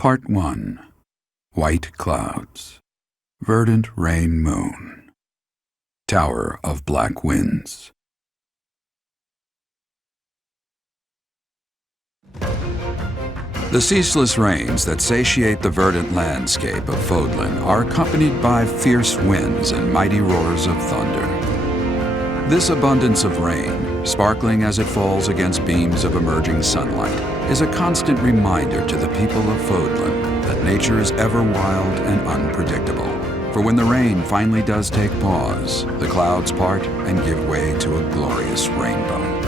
Part 1. White Clouds. Verdant Rain Moon. Tower of Black Winds. The ceaseless rains that satiate the verdant landscape of Fódlan are accompanied by fierce winds and mighty roars of thunder. This abundance of rain, sparkling as it falls against beams of emerging sunlight, is a constant reminder to the people of Fódlan that nature is ever wild and unpredictable. For when the rain finally does take pause, the clouds part and give way to a glorious rainbow.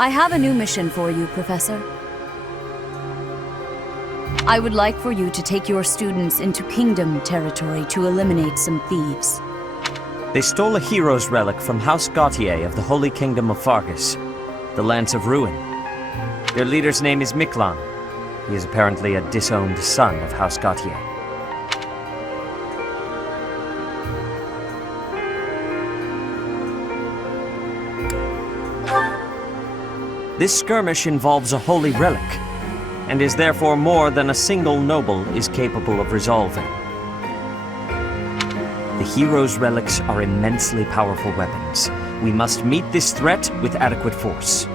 I have a new mission for you, Professor. I would like for you to take your students into Kingdom territory to eliminate some thieves. They stole a hero's relic from House Gautier of the Holy Kingdom of Fargus, the Lance of Ruin. Their leader's name is Miklan. He is apparently a disowned son of House Gautier. This skirmish involves a holy relic, and is therefore more than a single noble is capable of resolving. The hero's relics are immensely powerful weapons. We must meet this threat with adequate force.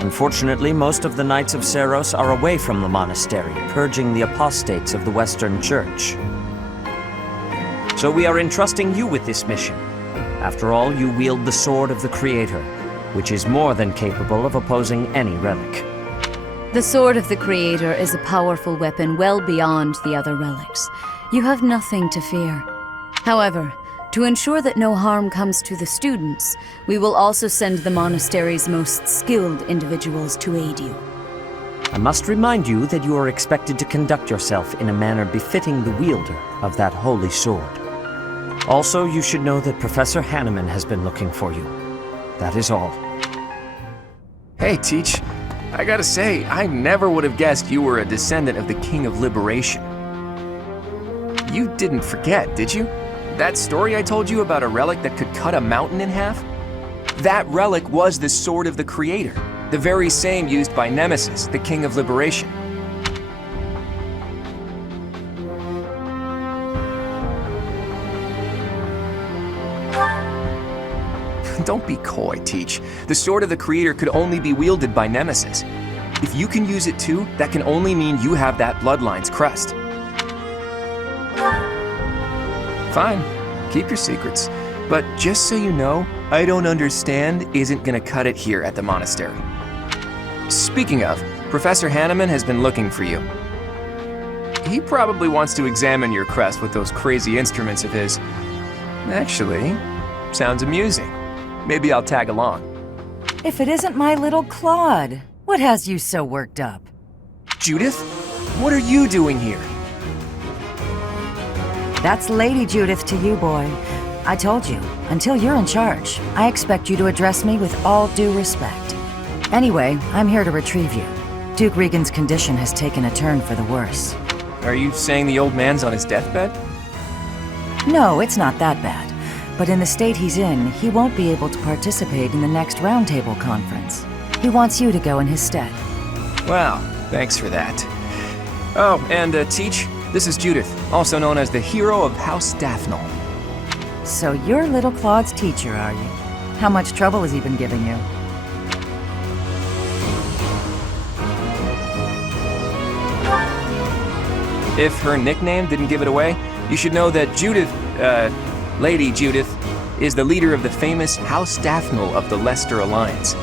Unfortunately, most of the Knights of Seiros are away from the monastery, purging the apostates of the Western Church. So we are entrusting you with this mission. After all, you wield the Sword of the Creator, which is more than capable of opposing any relic. The Sword of the Creator is a powerful weapon well beyond the other relics. You have nothing to fear. However, to ensure that no harm comes to the students, we will also send the monastery's most skilled individuals to aid you. I must remind you that you are expected to conduct yourself in a manner befitting the wielder of that holy sword. Also, you should know that Professor Hanneman has been looking for you. That is all. Hey, Teach. I gotta say, I never would have guessed you were a descendant of the King of Liberation. You didn't forget, did you? That story I told you about a relic that could cut a mountain in half? That relic was the Sword of the Creator, the very same used by Nemesis, the King of Liberation. Don't be coy, Teach. The Sword of the Creator could only be wielded by Nemesis. If you can use it too, that can only mean you have that bloodline's crest. Fine, keep your secrets. But just so you know, I don't understand isn't gonna cut it here at the monastery. Speaking of, Professor Hanneman has been looking for you. He probably wants to examine your crest with those crazy instruments of his. Actually, sounds amusing. Maybe I'll tag along. If it isn't my little Claude, what has you so worked up? Judith? What are you doing here? That's Lady Judith to you, boy. I told you, until you're in charge, I expect you to address me with all due respect. Anyway, I'm here to retrieve you. Duke Regan's condition has taken a turn for the worse. Are you saying the old man's on his deathbed? No, it's not that bad. But in the state he's in, he won't be able to participate in the next roundtable conference. He wants you to go in his stead. Wow, thanks for that. Oh, and Teach, this is Judith, also known as the hero of House Dathnal. So you're little Claude's teacher, are you? How much trouble has he been giving you? If her nickname didn't give it away, You should know that Lady Judith, is the leader of the famous House Daphne of the Leicester Alliance.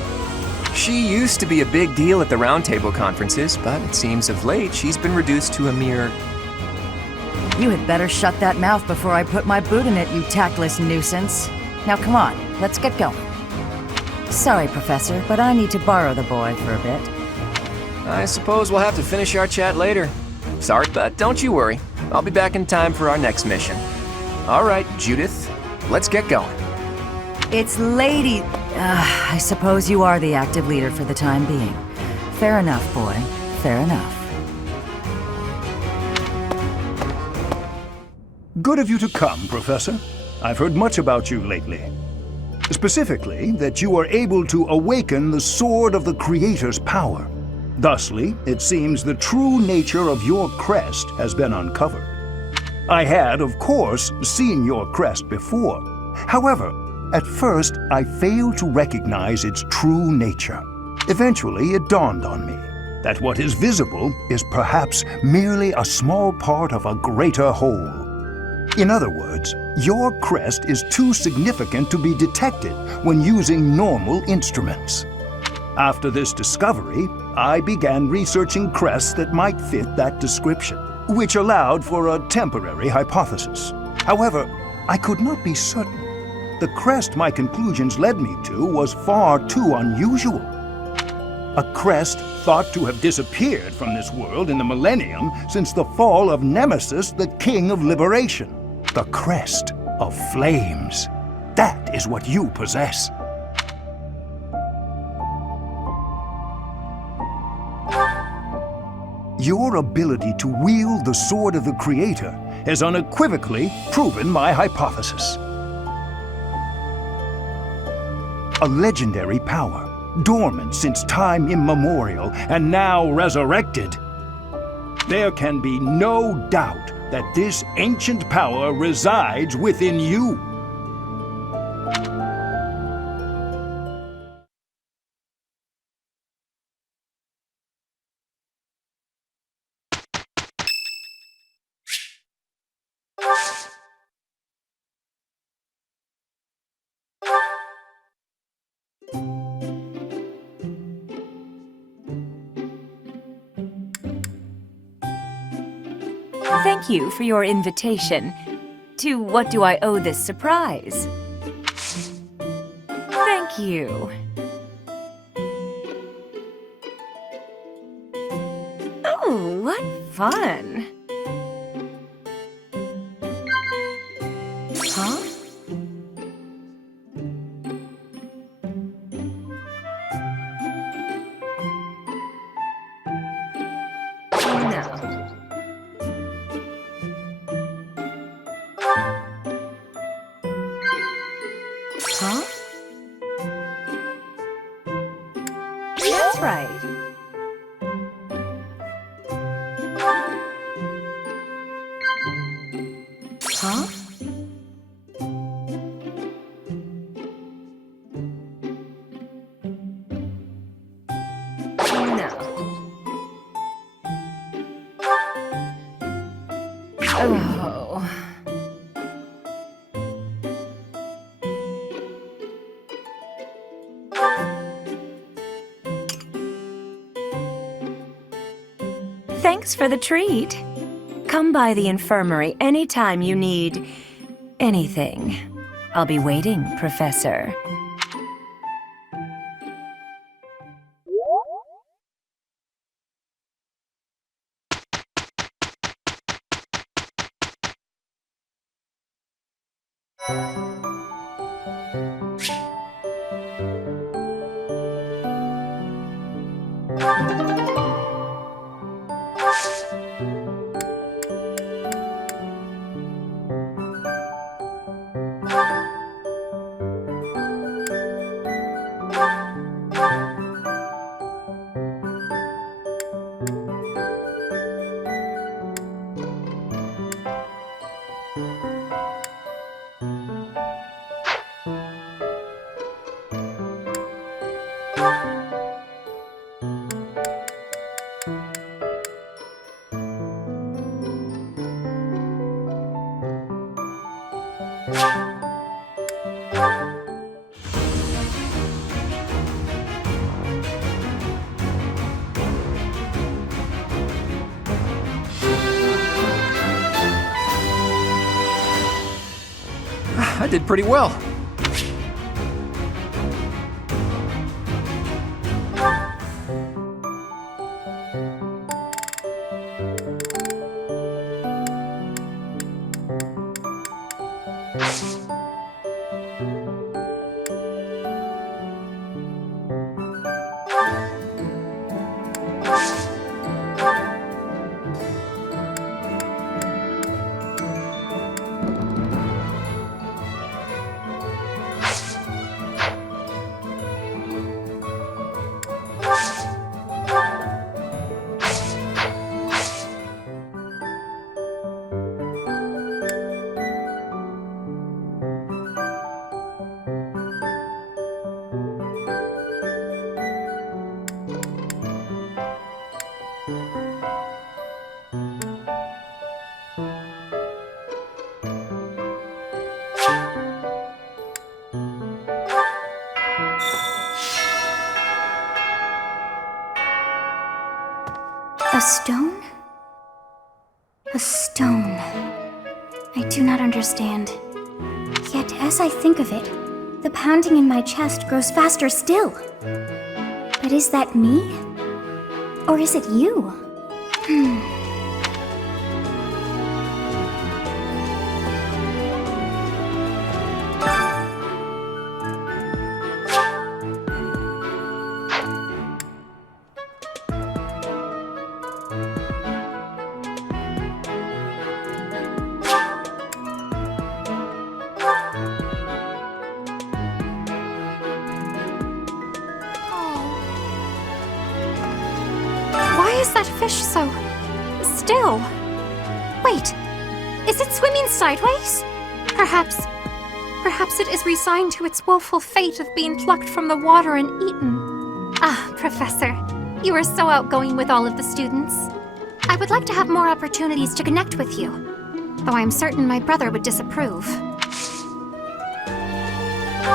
She used to be a big deal at the Round Table conferences, but it seems of late she's been reduced to a mere... You had better shut that mouth before I put my boot in it, you tactless nuisance. Now come on, let's get going. Sorry, Professor, but I need to borrow the boy for a bit. I suppose we'll have to finish our chat later. Sorry, but don't you worry. I'll be back in time for our next mission. All right, Judith, let's get going. It's Lady... I suppose you are the active leader for the time being. Fair enough, boy. Fair enough. Good of you to come, Professor. I've heard much about you lately. Specifically, that you are able to awaken the sword of the Creator's power. Thusly, it seems the true nature of your crest has been uncovered. I had, of course, seen your crest before. However, at first, I failed to recognize its true nature. Eventually, it dawned on me that what is visible is perhaps merely a small part of a greater whole. In other words, your crest is too significant to be detected when using normal instruments. After this discovery, I began researching crests that might fit that description, which allowed for a temporary hypothesis. However, I could not be certain. The crest my conclusions led me to was far too unusual. A crest thought to have disappeared from this world in the millennium since the fall of Nemesis, the King of Liberation. The crest of flames. That is what you possess. Your ability to wield the sword of the Creator has unequivocally proven my hypothesis. A legendary power, dormant since time immemorial and now resurrected. There can be no doubt that this ancient power resides within you. Thank you for your invitation. To what do I owe this surprise? Thank you. Oh, what fun! Huh? No. Huh? That's right. Huh? No. Oh. Thanks for the treat. Come by the infirmary anytime you need anything. I'll be waiting, Professor. I did pretty well. A stone? A stone. I do not understand. Yet, as I think of it, the pounding in my chest grows faster still. But is that me? Or is it you? Why is that fish so still? Wait, is it swimming sideways? Perhaps it is resigned to its woeful fate of being plucked from the water and eaten. Ah, Professor, you are so outgoing with all of the students. I would like to have more opportunities to connect with you, though I am certain my brother would disapprove.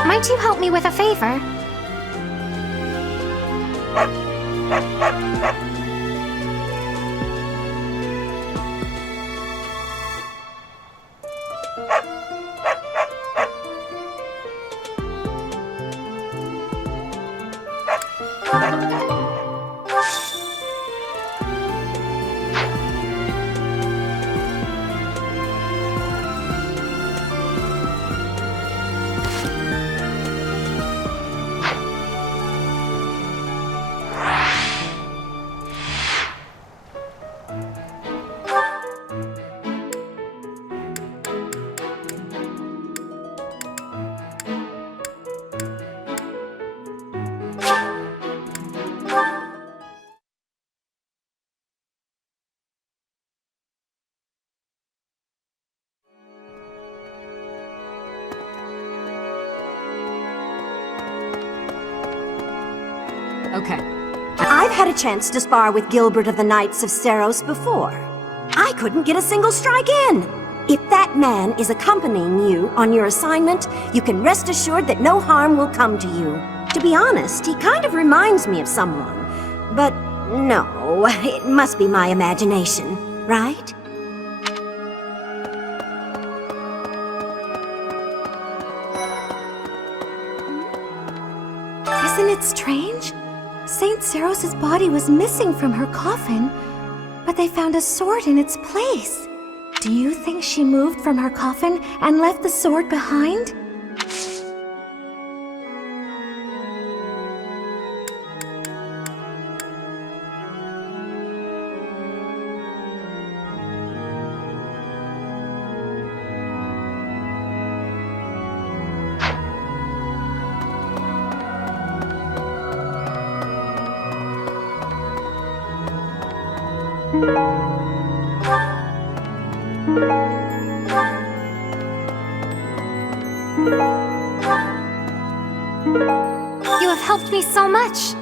Might you help me with a favor? Okay. I've had a chance to spar with Gilbert of the Knights of Seiros before. I couldn't get a single strike in. If that man is accompanying you on your assignment, you can rest assured that no harm will come to you. To be honest, he kind of reminds me of someone. But no, it must be my imagination, right? Isn't it strange? Saint Seiros' body was missing from her coffin, but they found a sword in its place. Do you think she moved from her coffin and left the sword behind? You have helped me so much.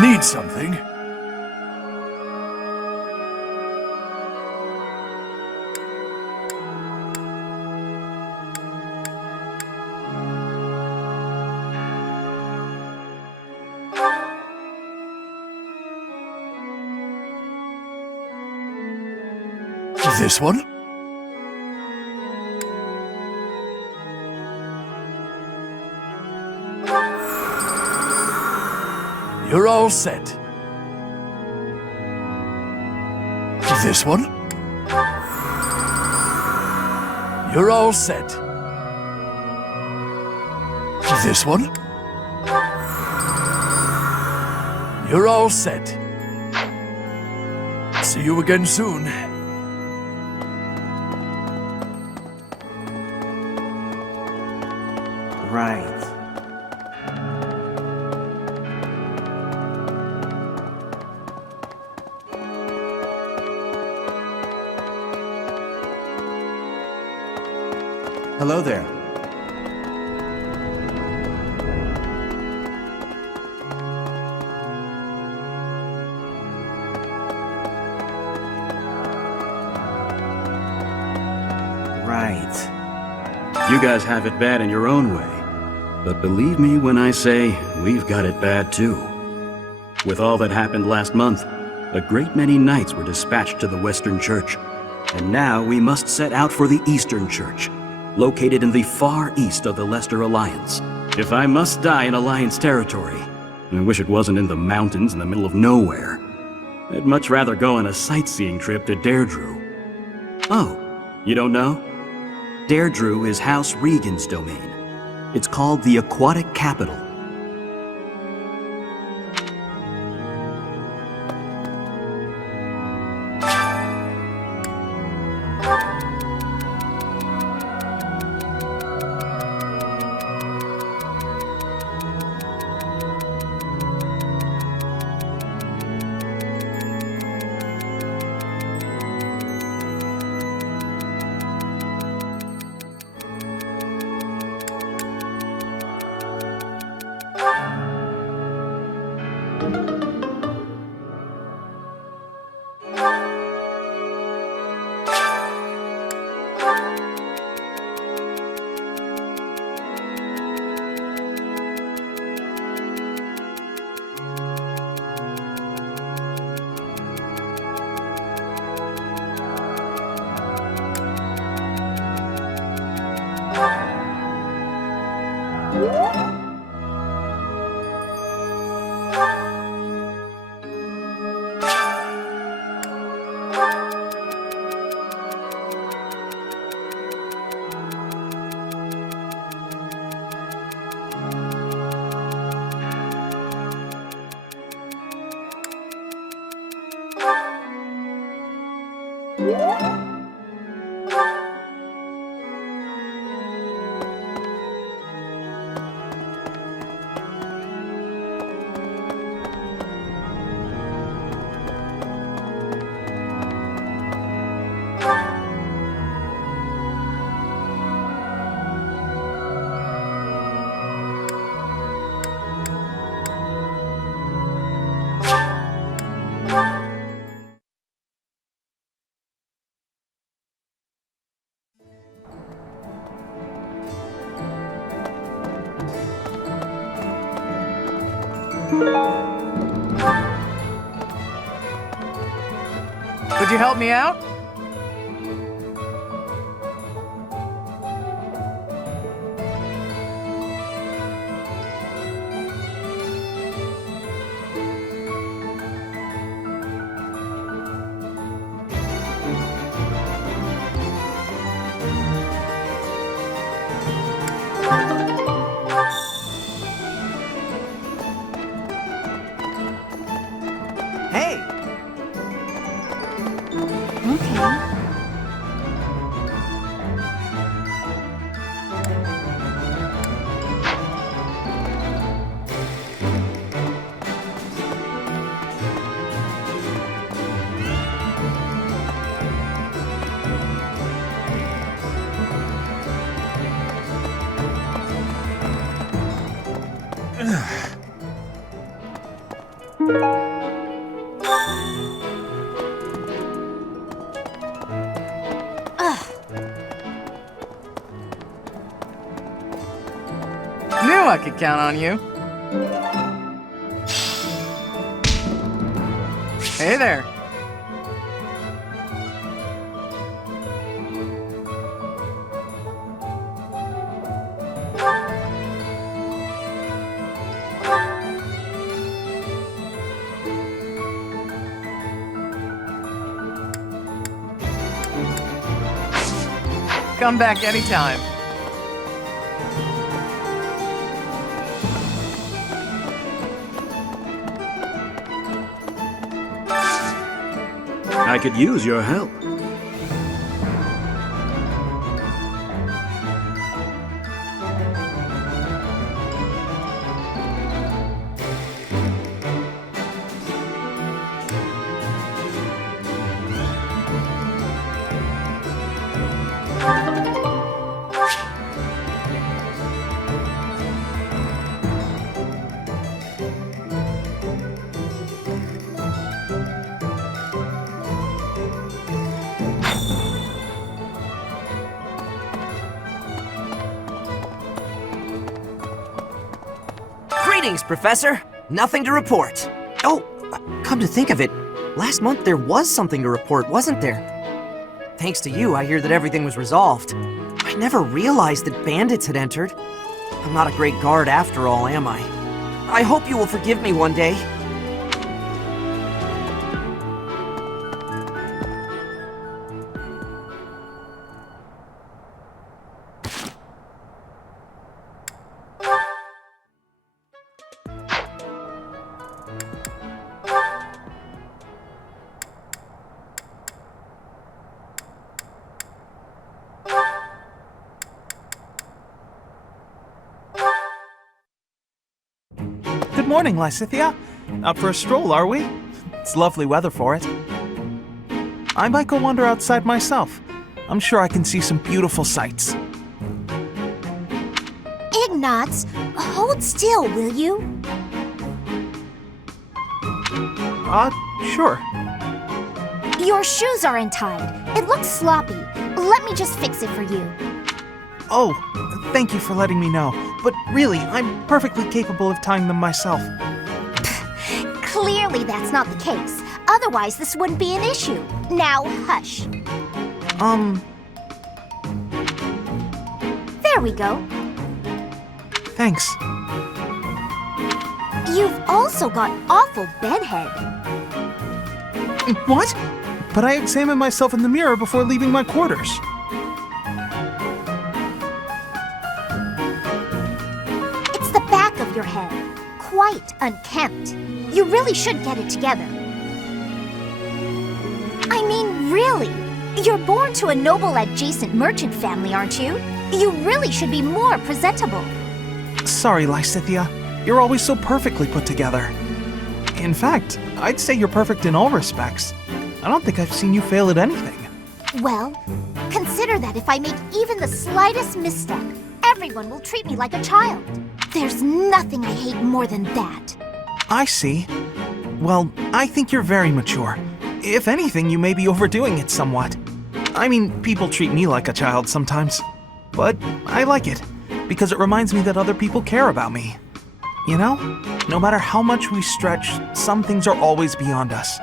Need something? This one? You're all set. This one? You're all set. This one? You're all set. See you again soon. Right. Hello there. Right. You guys have it bad in your own way. But believe me when I say, we've got it bad too. With all that happened last month, a great many knights were dispatched to the Western Church. And now we must set out for the Eastern Church, located in the far east of the Leicester Alliance. If I must die in Alliance territory, I wish it wasn't in the mountains in the middle of nowhere. I'd much rather go on a sightseeing trip to Deirdre. Oh, you don't know? Deirdre is House Regan's domain. It's called the Aquatic Capital. Could you help me out? Knew I could count on you. Hey there. Come back anytime. I could use your help. Greetings, Professor. Nothing to report. Oh, come to think of it, last month there was something to report, wasn't there? Thanks to you, I hear that everything was resolved. I never realized that bandits had entered. I'm not a great guard after all, am I? I hope you will forgive me one day. Good morning, Lysithea. Out for a stroll, are we? It's lovely weather for it. I might go wander outside myself. I'm sure I can see some beautiful sights. Ignatz, hold still, will you? Sure. Your shoes are untied. It looks sloppy. Let me just fix it for you. Oh, thank you for letting me know. But really, I'm perfectly capable of tying them myself. Clearly that's not the case. Otherwise, this wouldn't be an issue. Now, hush. There we go. Thanks. You've also got awful bedhead. What? But I examine myself in the mirror before leaving my quarters. It's the back of your head. Quite unkempt. You really should get it together. I mean, really. You're born to a noble adjacent merchant family, aren't you? You really should be more presentable. Sorry, Lysithea. You're always so perfectly put together. In fact, I'd say you're perfect in all respects. I don't think I've seen you fail at anything. Well, consider that if I make even the slightest misstep, everyone will treat me like a child. There's nothing I hate more than that. I see. Well, I think you're very mature. If anything, you may be overdoing it somewhat. I mean, people treat me like a child sometimes. But I like it, because it reminds me that other people care about me. You know, no matter how much we stretch, some things are always beyond us.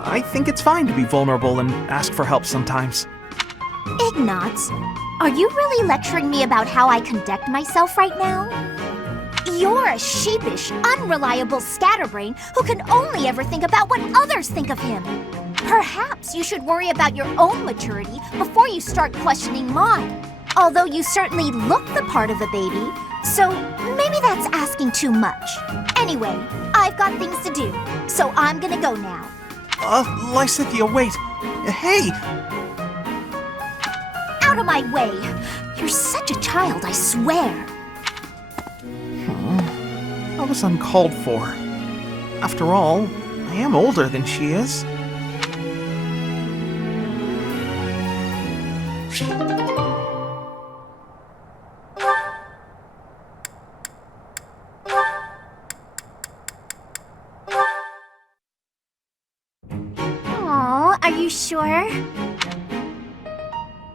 I think it's fine to be vulnerable and ask for help sometimes. Ignatz, are you really lecturing me about how I conduct myself right now? You're a sheepish, unreliable scatterbrain who can only ever think about what others think of him. Perhaps you should worry about your own maturity before you start questioning mine. Although you certainly look the part of a baby, so maybe that's asking too much. Anyway, I've got things to do, so I'm gonna go now. Lysithea, wait. Hey! Out of my way! You're such a child, I swear. That was uncalled for. After all, I am older than she is. Are you sure?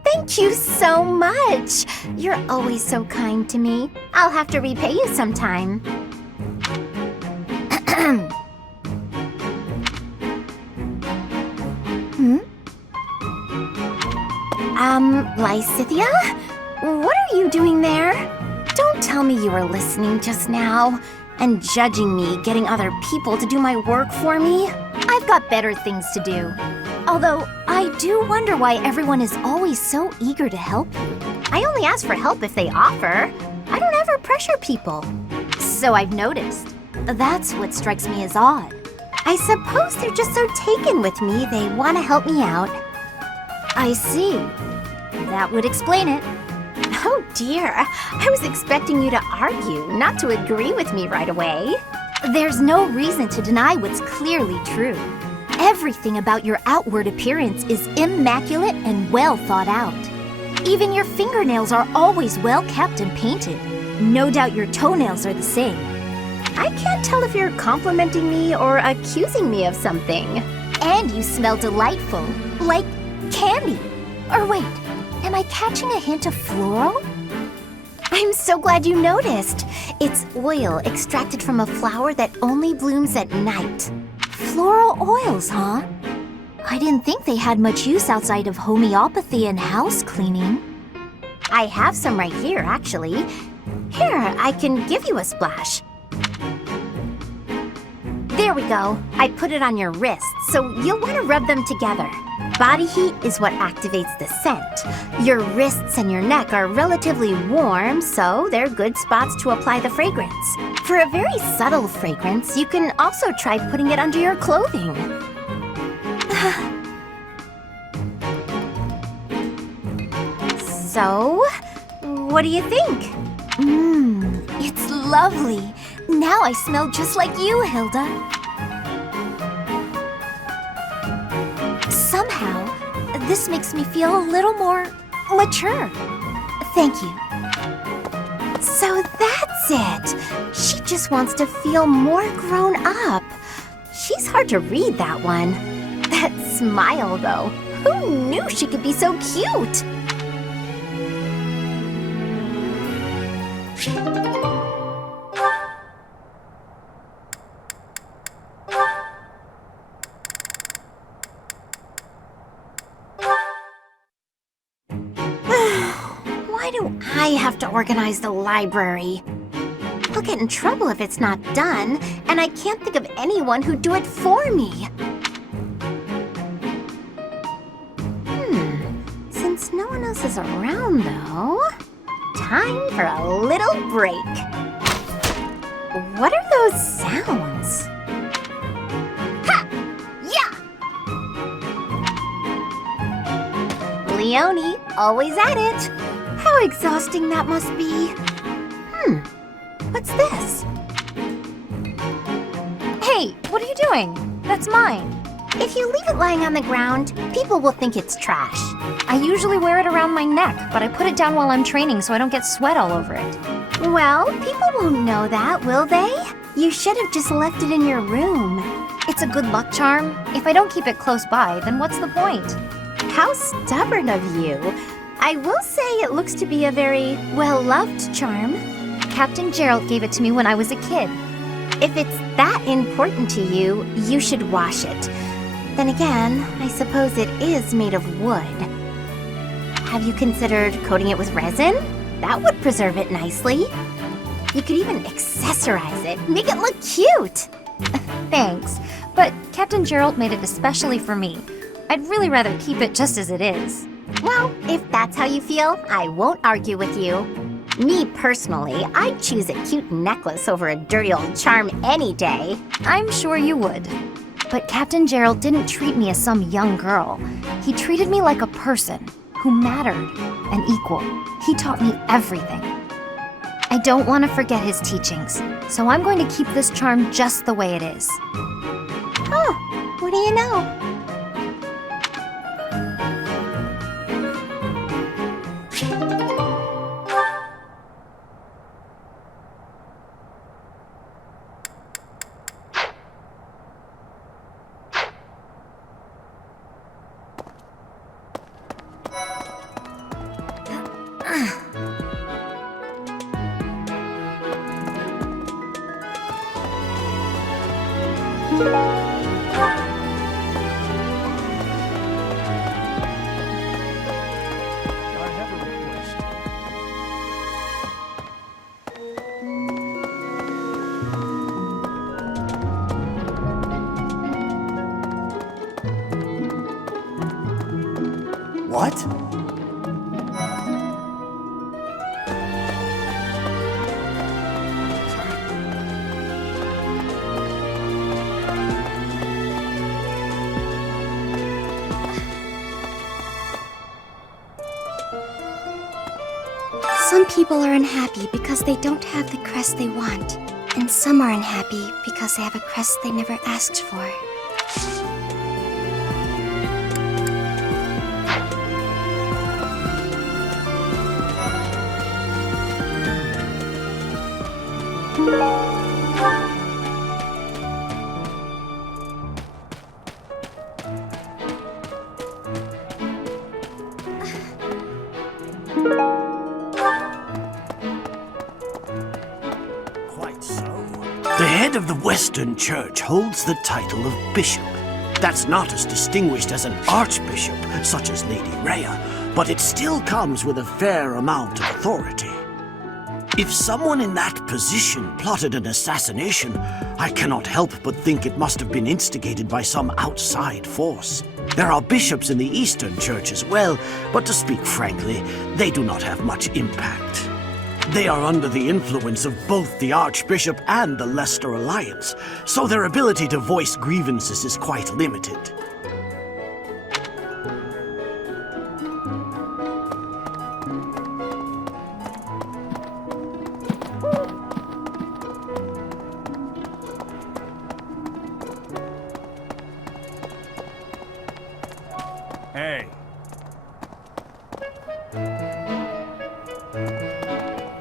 Thank you so much. You're always so kind to me. I'll have to repay you sometime. Lysithia? What are you doing there? Don't tell me you were listening just now and judging me getting other people to do my work for me. I've got better things to do. Although, I do wonder why everyone is always so eager to help you. I only ask for help if they offer. I don't ever pressure people. So I've noticed. That's what strikes me as odd. I suppose they're just so taken with me they want to help me out. I see. That would explain it. Oh dear, I was expecting you to argue, not to agree with me right away. There's no reason to deny what's clearly true. Everything about your outward appearance is immaculate and well thought out. Even your fingernails are always well kept and painted. No doubt your toenails are the same. I can't tell if you're complimenting me or accusing me of something. And you smell delightful, like candy. Or wait, am I catching a hint of floral? I'm so glad you noticed. It's oil extracted from a flower that only blooms at night. Floral oils, huh? I didn't think they had much use outside of homeopathy and house cleaning. I have some right here, actually. Here, I can give you a splash. There we go. I put it on your wrist, so you'll want to rub them together. Body heat is what activates the scent. Your wrists and your neck are relatively warm, so they're good spots to apply the fragrance. For a very subtle fragrance, you can also try putting it under your clothing. So, what do you think? It's lovely. Now I smell just like you, Hilda. Somehow, this makes me feel a little more mature. Thank you. So that's it. She just wants to feel more grown up. She's hard to read, that one. That smile, though. Who knew she could be so cute? Why do I have to organize the library? I'll get in trouble if it's not done, and I can't think of anyone who'd do it for me. Since no one else is around, though, time for a little break. What are those sounds? Ha! Yeah! Leonie, always at it. How exhausting that must be. What's this? Hey, what are you doing? That's mine. If you leave it lying on the ground, people will think it's trash. I usually wear it around my neck, but I put it down while I'm training so I don't get sweat all over it. Well, people won't know that, will they? You should have just left it in your room. It's a good luck charm. If I don't keep it close by, then what's the point? How stubborn of you. I will say it looks to be a very well-loved charm. Captain Gerald gave it to me when I was a kid. If it's that important to you, you should wash it. Then again, I suppose it is made of wood. Have you considered coating it with resin? That would preserve it nicely. You could even accessorize it, make it look cute. Thanks, but Captain Gerald made it especially for me. I'd really rather keep it just as it is. Well, if that's how you feel, I won't argue with you. Me personally, I'd choose a cute necklace over a dirty old charm any day. I'm sure you would. But Captain Gerald didn't treat me as some young girl. He treated me like a person who mattered, an equal. He taught me everything. I don't want to forget his teachings, so I'm going to keep this charm just the way it is. Oh, what do you know? I have a request. What? Some people are unhappy because they don't have the crest they want, and some are unhappy because they have a crest they never asked for. Quite so. The head of the Western Church holds the title of bishop. That's not as distinguished as an archbishop, such as Lady Rhea, but it still comes with a fair amount of authority. If someone in that position plotted an assassination, I cannot help but think it must have been instigated by some outside force. There are bishops in the Eastern Church as well, but to speak frankly, they do not have much impact. They are under the influence of both the Archbishop and the Leicester Alliance, so their ability to voice grievances is quite limited. Hey.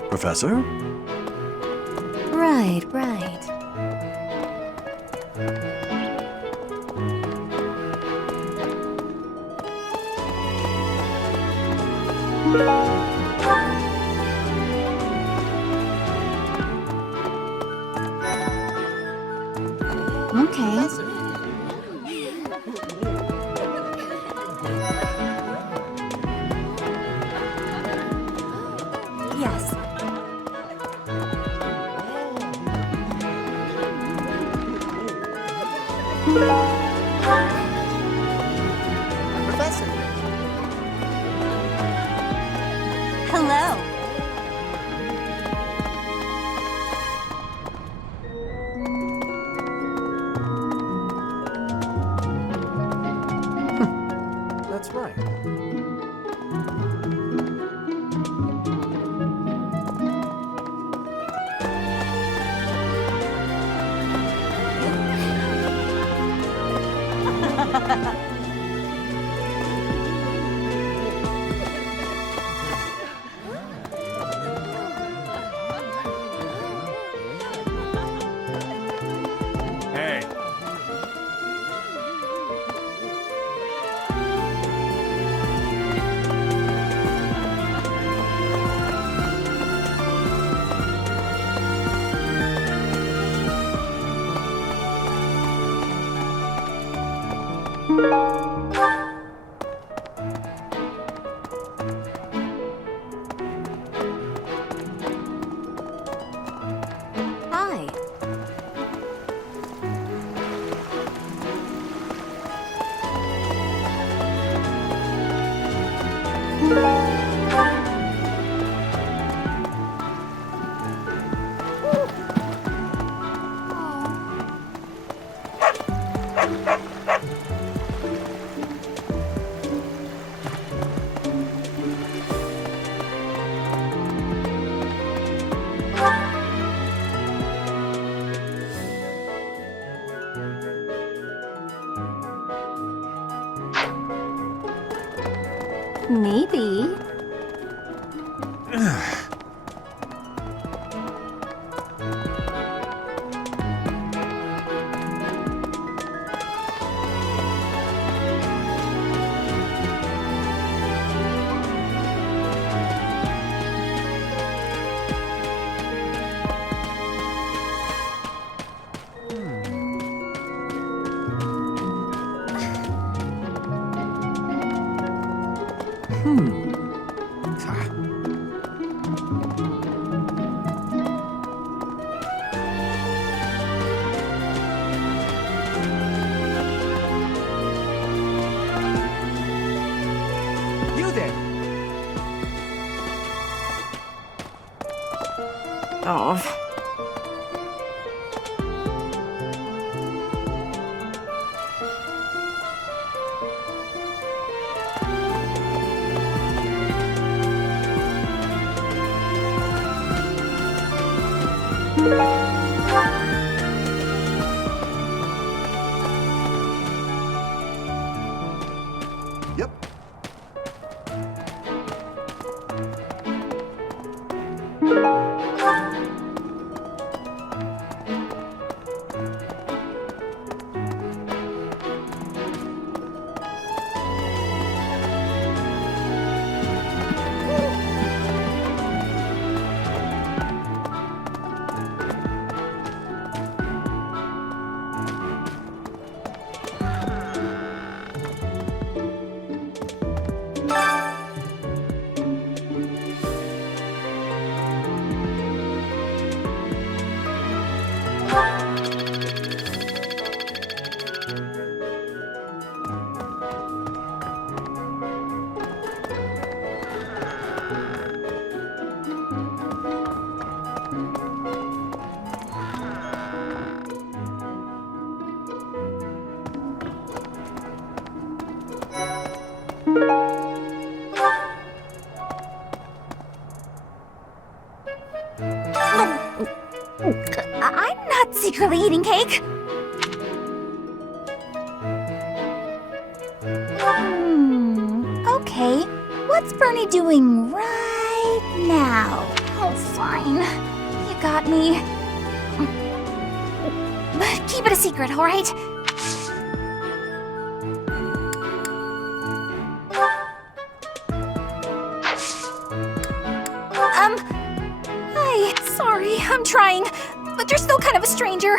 Professor? Right, right. Okay. Yes. Professor. Hello. That's right. Hey. Hi. Maybe. You there! Oh. Yep. I'm not secretly eating cake. Okay. What's Bernie doing right now? Oh, fine. You got me. But keep it a secret, all right? Hi. Sorry, I'm trying. But you're still kind of a stranger.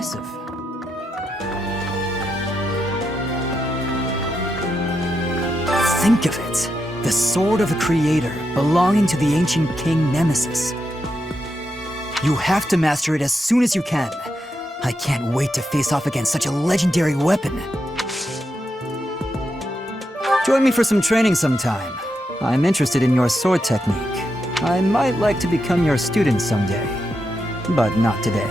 impressive. Think of it. The sword of a creator belonging to the ancient king Nemesis. You have to master it as soon as you can. I can't wait to face off against such a legendary weapon. Join me for some training sometime. I'm interested in your sword technique. I might like to become your student someday, but not today.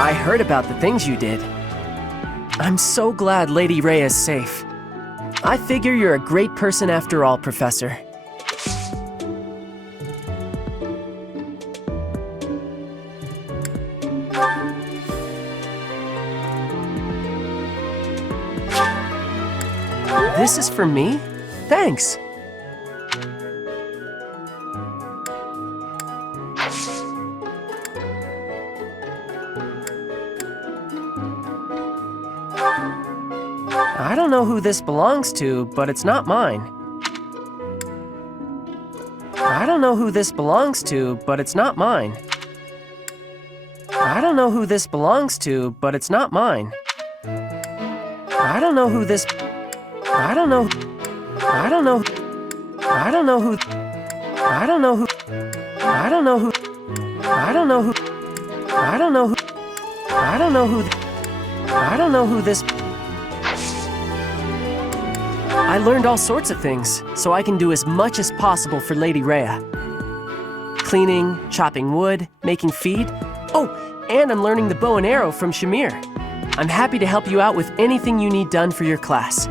I heard about the things you did. I'm so glad Lady Rhea is safe. I figure you're a great person after all, Professor. This is for me? Thanks. I don't know who this belongs to, but it's not mine. I don't know who this belongs to, but it's not mine. I don't know who this belongs to, but it's not mine. I don't know who this... I don't know... I don't know... I don't know who... I don't know who... I don't know who... I don't know who... I don't know who... I don't know who... I don't know who this... I learned all sorts of things, so I can do as much as possible for Lady Rhea. Cleaning, chopping wood, making feed. Oh, and I'm learning the bow and arrow from Shamir. I'm happy to help you out with anything you need done for your class.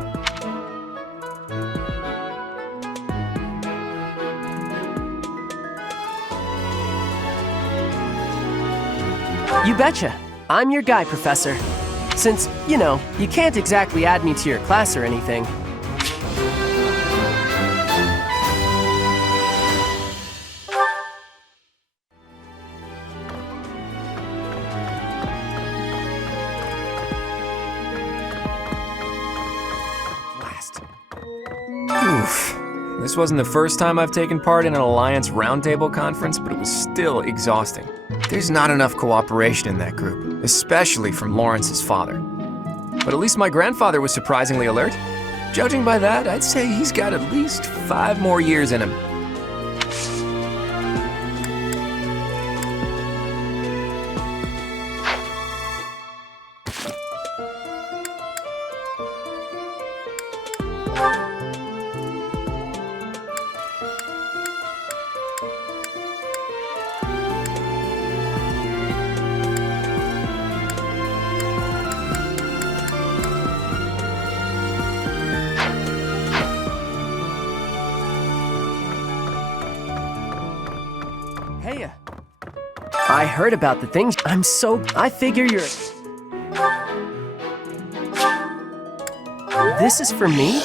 You betcha. I'm your guy, Professor. Since, you know, you can't exactly add me to your class or anything. This wasn't the first time I've taken part in an Alliance Roundtable conference, but it was still exhausting. There's not enough cooperation in that group, especially from Lawrence's father. But at least my grandfather was surprisingly alert. Judging by that, I'd say he's got at least 5 more years in him. I heard about the things. I figure you're... This is for me?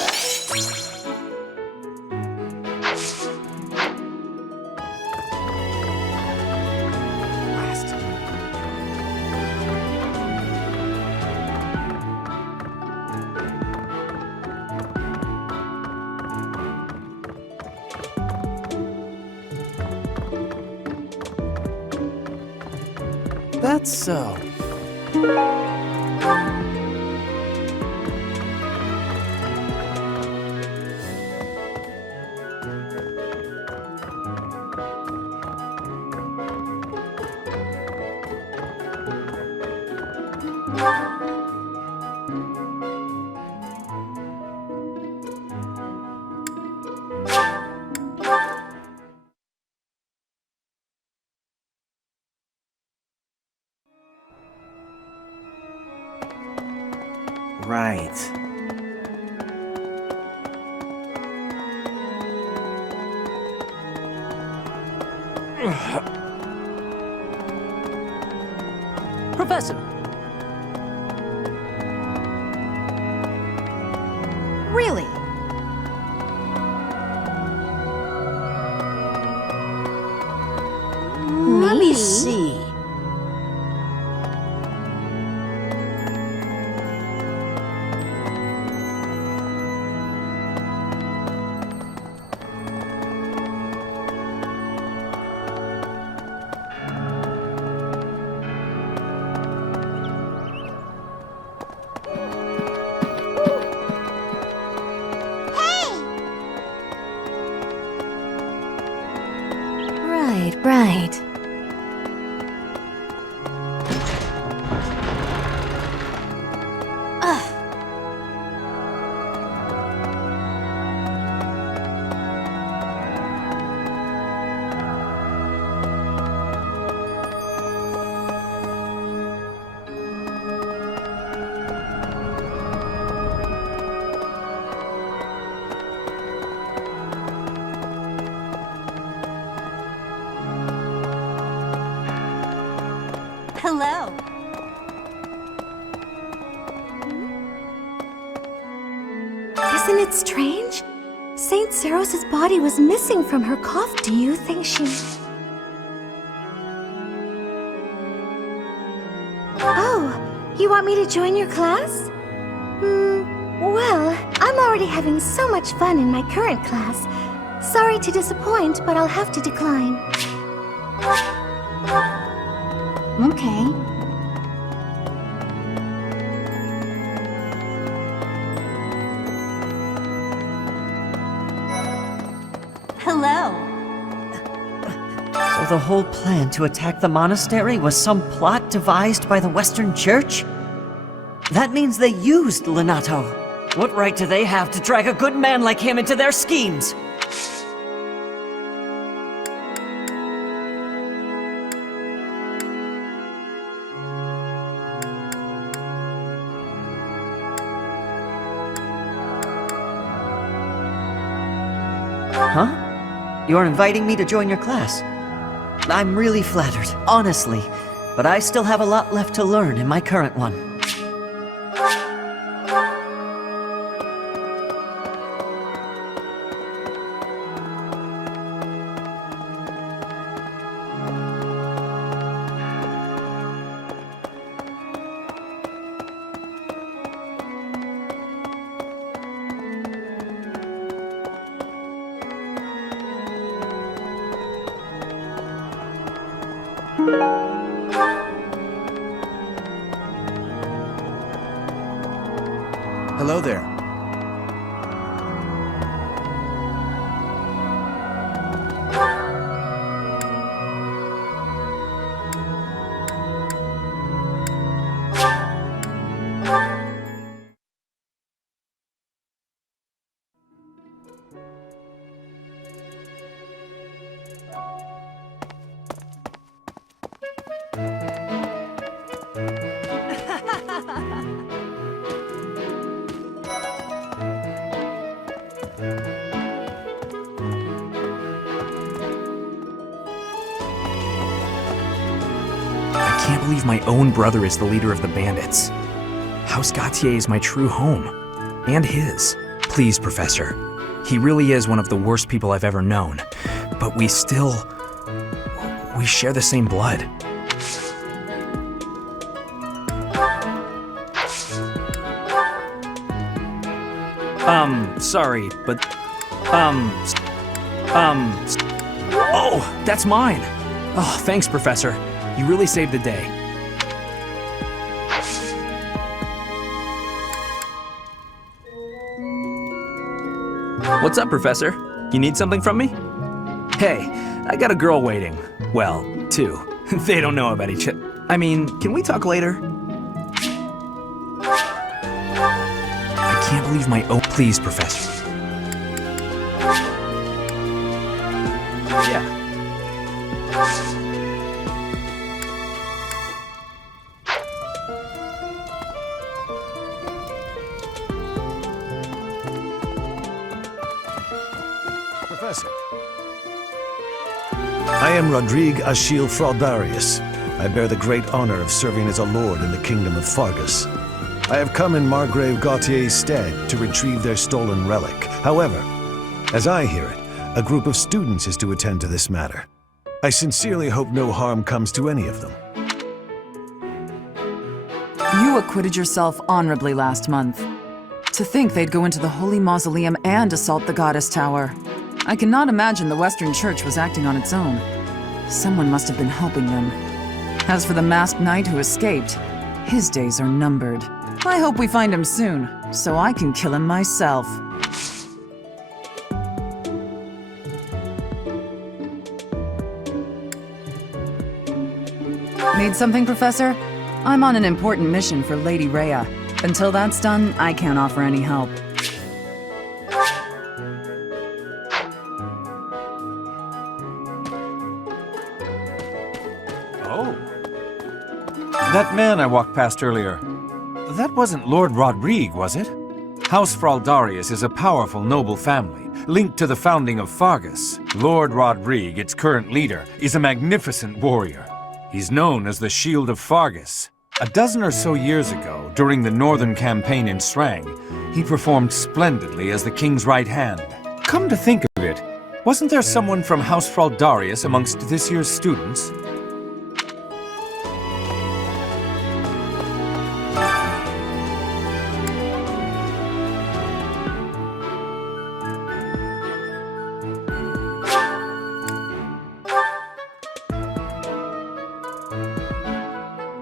That's so. Right. Professor! Right. Hello. Isn't it strange? Saint Seiros' body was missing from her coffin. Do you think she... Oh, you want me to join your class? Well, I'm already having so much fun in my current class. Sorry to disappoint, but I'll have to decline. Okay. Hello. So the whole plan to attack the monastery was some plot devised by the Western Church? That means they used Lenato. What right do they have to drag a good man like him into their schemes? Huh? You're inviting me to join your class? I'm really flattered, honestly, but I still have a lot left to learn in my current one. Hello there. I can't believe my own brother is the leader of the bandits. House Gautier is my true home. And his. Please, Professor. He really is one of the worst people I've ever known. But we share the same blood. Sorry, but... Oh, that's mine! Oh, thanks, Professor. You really saved the day. What's up, Professor? You need something from me? Hey, I got a girl waiting. Well, two. They don't know about each other. I mean, can we talk later? I can't believe my own... Please, Professor. Yeah. Professor. I am Rodrigue Achille Fraudarius. I bear the great honor of serving as a lord in the kingdom of Fargus. I have come in Margrave Gautier's stead to retrieve their stolen relic. However, as I hear it, a group of students is to attend to this matter. I sincerely hope no harm comes to any of them. You acquitted yourself honorably last month. To think they'd go into the Holy Mausoleum and assault the Goddess Tower. I cannot imagine the Western Church was acting on its own. Someone must have been helping them. As for the masked knight who escaped, his days are numbered. I hope we find him soon, so I can kill him myself. Need something, Professor? I'm on an important mission for Lady Rhea. Until that's done, I can't offer any help. Oh. That man I walked past earlier, that wasn't Lord Rodrigue, was it? House Fraldarius is a powerful noble family, linked to the founding of Fargus. Lord Rodrigue, its current leader, is a magnificent warrior. He's known as the Shield of Fargus. A dozen or so years ago, during the northern campaign in Srang, he performed splendidly as the king's right hand. Come to think of it, wasn't there someone from House Fraldarius amongst this year's students?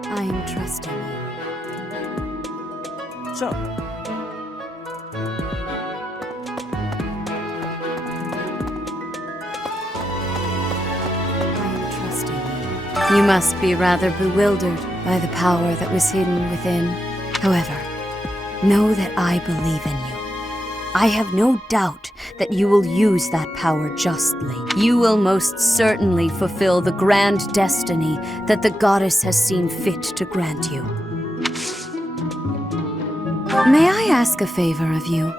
I am trusting you. So, You must be rather bewildered by the power that was hidden within. However, know that I believe in you. I have no doubt that you will use that power justly. You will most certainly fulfill the grand destiny that the goddess has seen fit to grant you. May I ask a favor of you?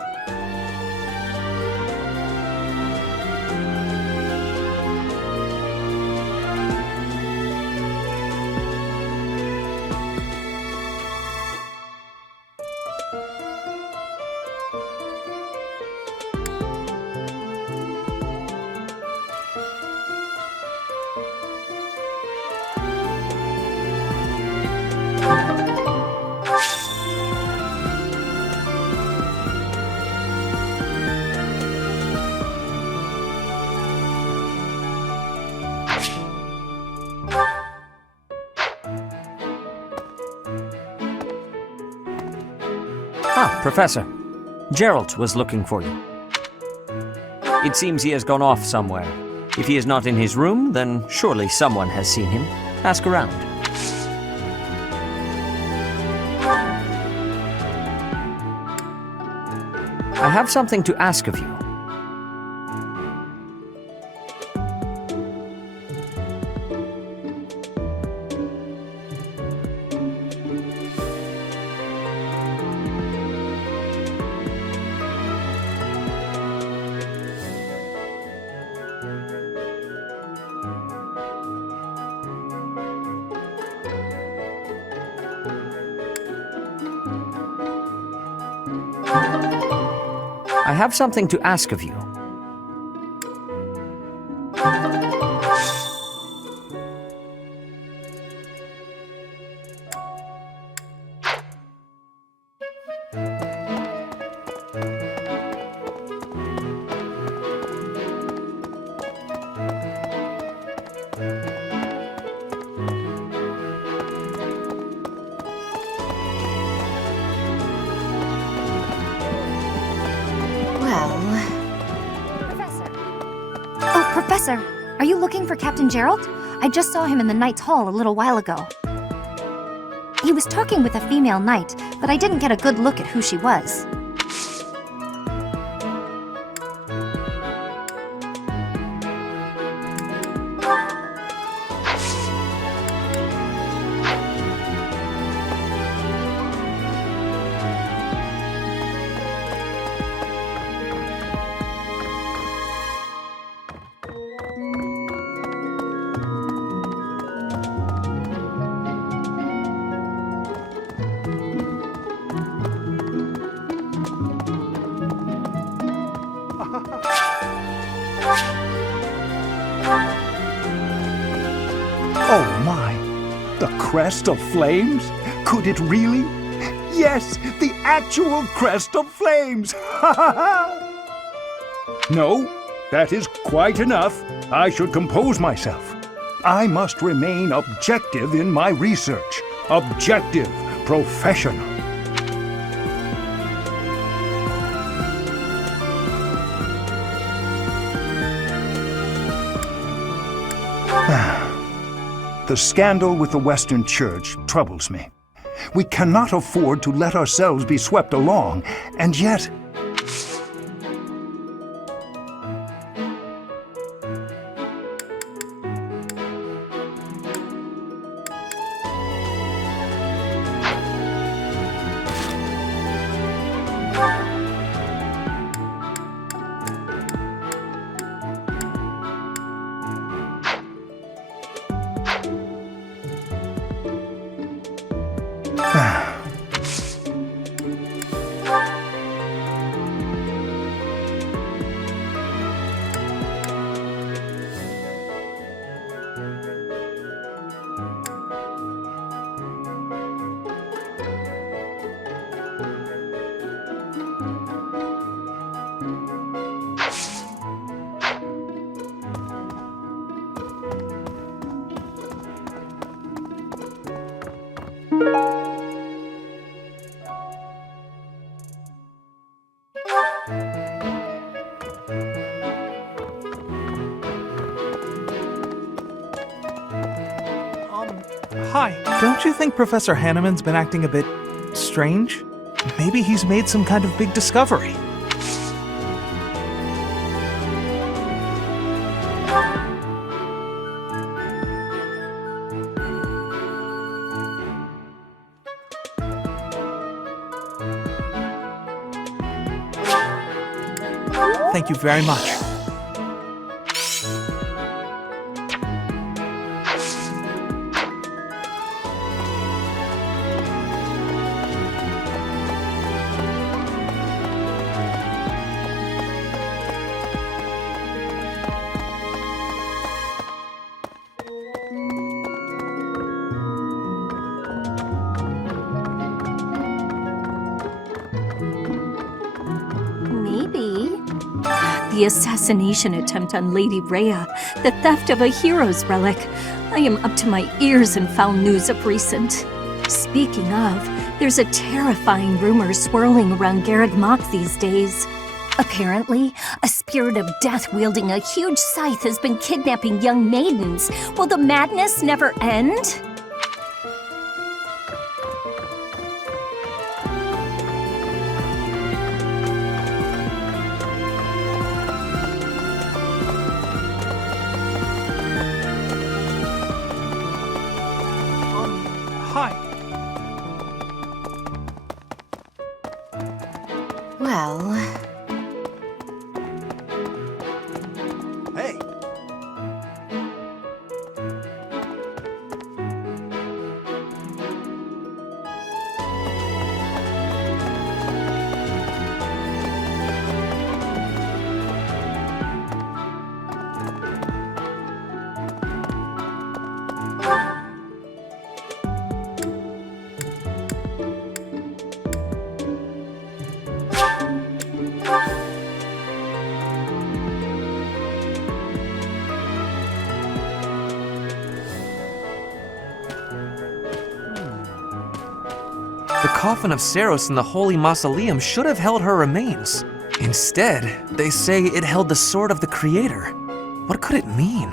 Ah, Professor. Geralt was looking for you. It seems he has gone off somewhere. If he is not in his room, then surely someone has seen him. Ask around. I have something to ask of you. I have something to ask of you. Professor, are you looking for Captain Geralt? I just saw him in the Knight's Hall a little while ago. He was talking with a female knight, but I didn't get a good look at who she was. Oh my! The crest of flames? Could it really? Yes, the actual crest of flames! No, that is quite enough. I should compose myself. I must remain objective in my research. Objective, professional. The the scandal with the Western Church troubles me. We cannot afford to let ourselves be swept along, and yet... Hi. Don't you think Professor Hanneman's been acting a bit strange? Maybe he's made some kind of big discovery. Thank you very much. The assassination attempt on Lady Rhea, the theft of a hero's relic. I am up to my ears in foul news of recent. Speaking of, there's a terrifying rumor swirling around Garreg Mach these days. Apparently, a spirit of death wielding a huge scythe has been kidnapping young maidens. Will the madness never end? Well... Hey! The coffin of Seiros in the Holy Mausoleum should have held her remains. Instead, they say it held the sword of the Creator. What could it mean?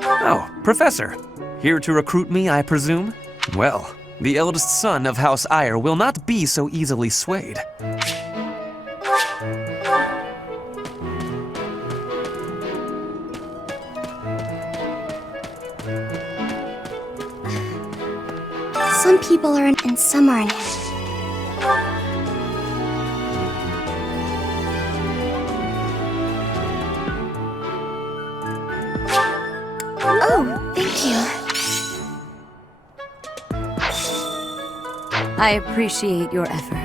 Oh, Professor. Here to recruit me, I presume? Well, the eldest son of House Eyre will not be so easily swayed. Some people are in and some aren't in. Oh, thank you. I appreciate your effort.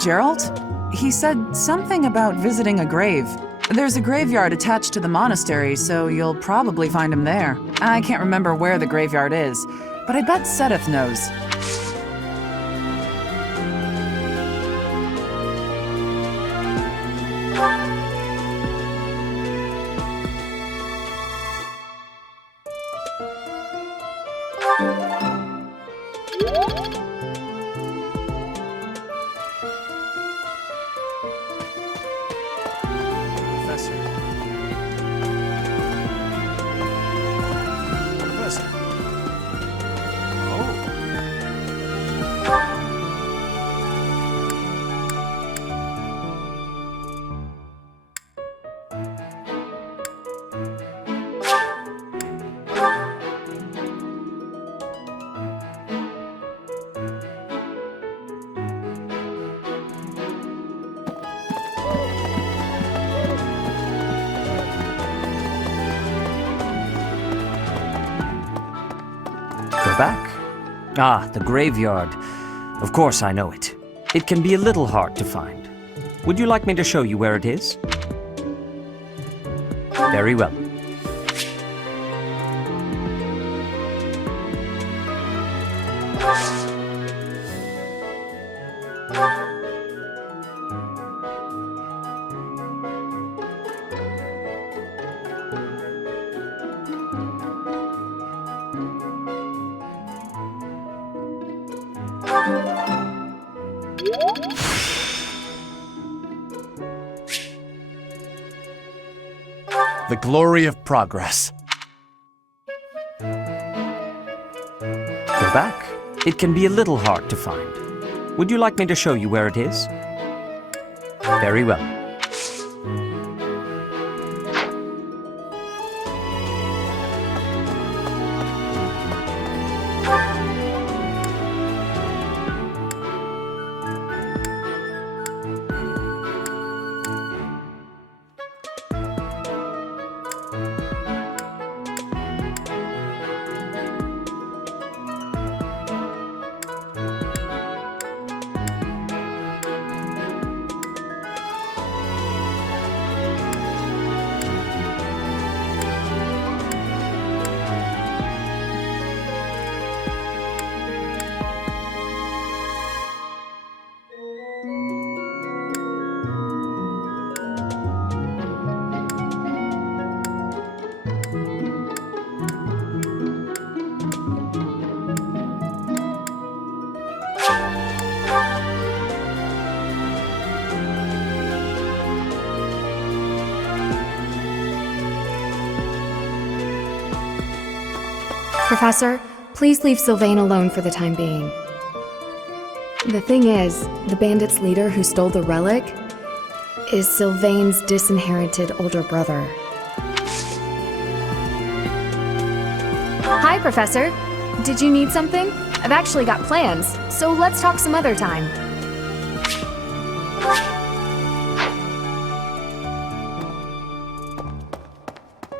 Gerald? He said something about visiting a grave. There's a graveyard attached to the monastery, so you'll probably find him there. I can't remember where the graveyard is. but I bet Sothis knows. Back? Ah, the graveyard. Of course I know it. It can be a little hard to find. Would you like me to show you where it is? Very well. The glory of progress. Go back. It can be a little hard to find. Would you like me to show you where it is? Very well. Professor, please leave Sylvain alone for the time being. The thing is, the bandits' leader who stole the relic is Sylvain's disinherited older brother. Hi, Professor. Did you need something? I've actually got plans, so let's talk some other time.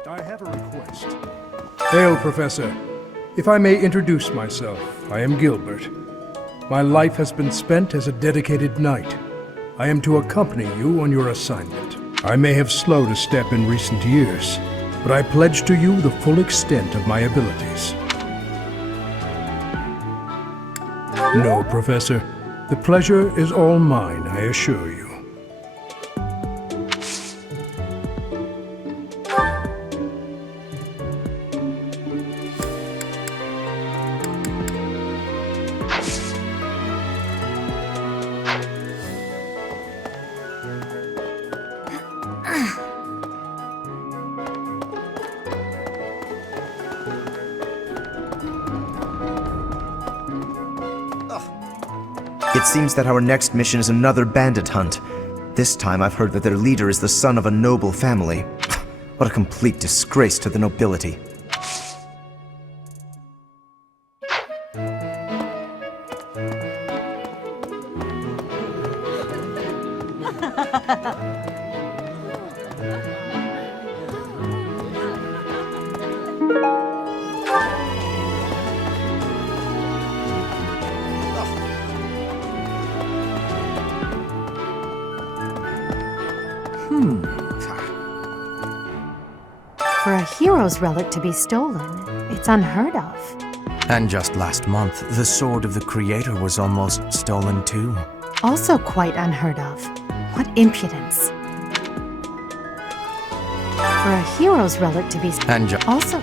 I have a request. Hail, Professor. If I may introduce myself, I am Gilbert. My life has been spent as a dedicated knight. I am to accompany you on your assignment. I may have slowed a step in recent years, but I pledge to you the full extent of my abilities. No, Professor. The pleasure is all mine, I assure you. It seems that our next mission is another bandit hunt. This time I've heard that their leader is the son of a noble family. What a complete disgrace to the nobility. For a hero's relic to be stolen, it's unheard of. And just last month, the sword of the Creator was almost stolen too. Also quite unheard of. What impudence. For a hero's relic to be... And also...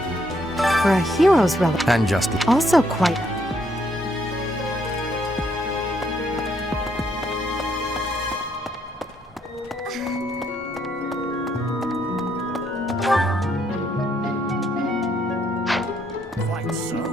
For a hero's relic... And just... Also quite... Quite so.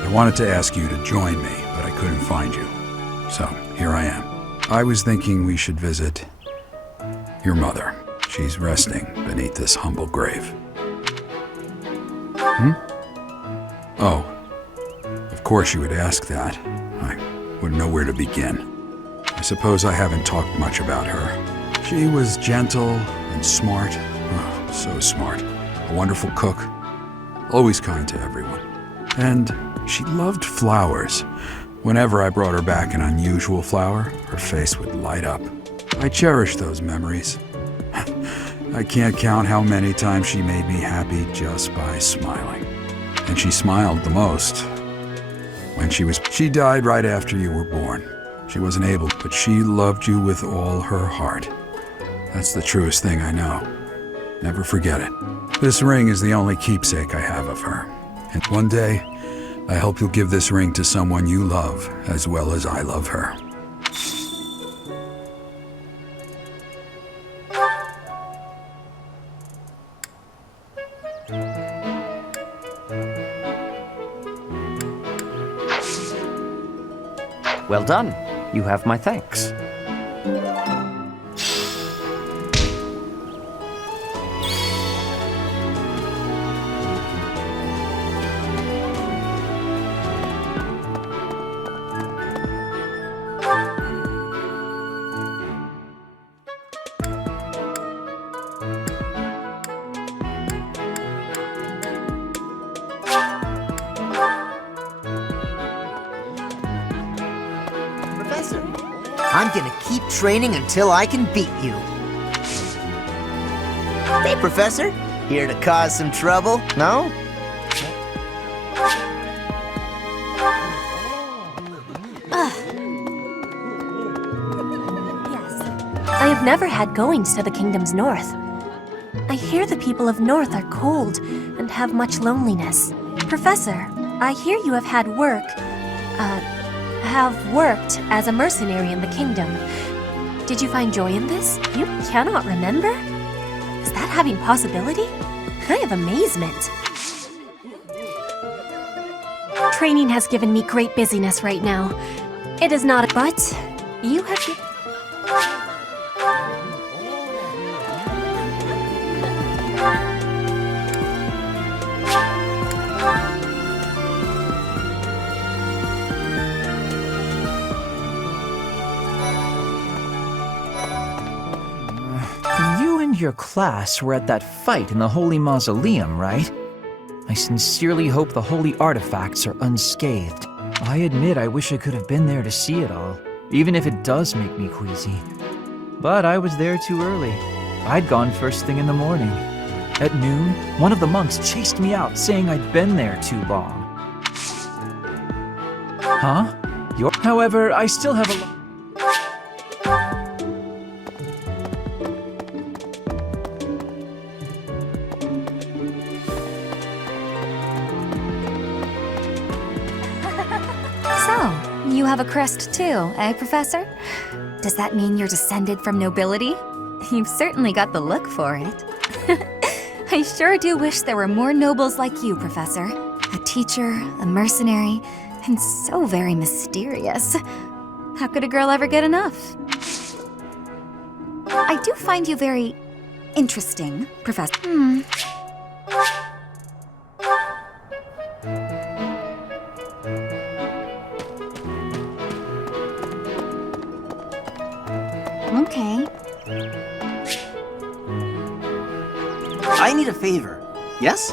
I wanted to ask you to join me, but I couldn't find you. So, here I am. I was thinking we should visit your mother. She's resting beneath this humble grave. Oh, of course you would ask that. I wouldn't know where to begin. I suppose I haven't talked much about her. She was gentle and smart. Oh, so smart. A wonderful cook. Always kind to everyone. And she loved flowers. Whenever I brought her back an unusual flower, her face would light up. I cherish those memories. I can't count how many times she made me happy just by smiling. And she smiled the most when she died right after you were born. She wasn't able, but she loved you with all her heart. That's the truest thing I know. Never forget it. This ring is the only keepsake I have of her. And one day, I hope you'll give this ring to someone you love as well as I love her. Well done. You have my thanks. I'm gonna keep training until I can beat you. Hey, Professor. Here to cause some trouble? No? I have never had goings to the kingdom's north. I hear the people of north are cold and have much loneliness. Professor, I hear you have worked as a mercenary in the kingdom. Did you find joy in this? You cannot remember? Is that having possibility? I have amazement. Training has given me great busyness right now. It is not, but you have... Your class were at that fight in the Holy Mausoleum, right? I sincerely hope the holy artifacts are unscathed. I admit I wish I could have been there to see it all, even if it does make me queasy. But I was there too early. I'd gone first thing in the morning. At noon, one of the monks chased me out, saying I'd been there too long. Huh? However, I still have a... You have a crest too, eh, Professor? Does that mean you're descended from nobility? You've certainly got the look for it. I sure do wish there were more nobles like you, Professor. A teacher, a mercenary, and so very mysterious. How could a girl ever get enough? I do find you very interesting, Professor. Okay. I need a favor. Yes?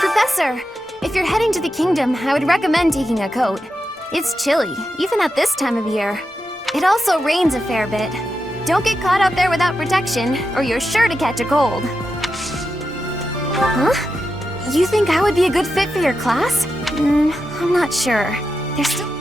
Professor, if you're heading to the kingdom, I would recommend taking a coat. It's chilly, even at this time of year. It also rains a fair bit. Don't get caught out there without protection, or you're sure to catch a cold. Huh? You think I would be a good fit for your class? I'm not sure. There's still...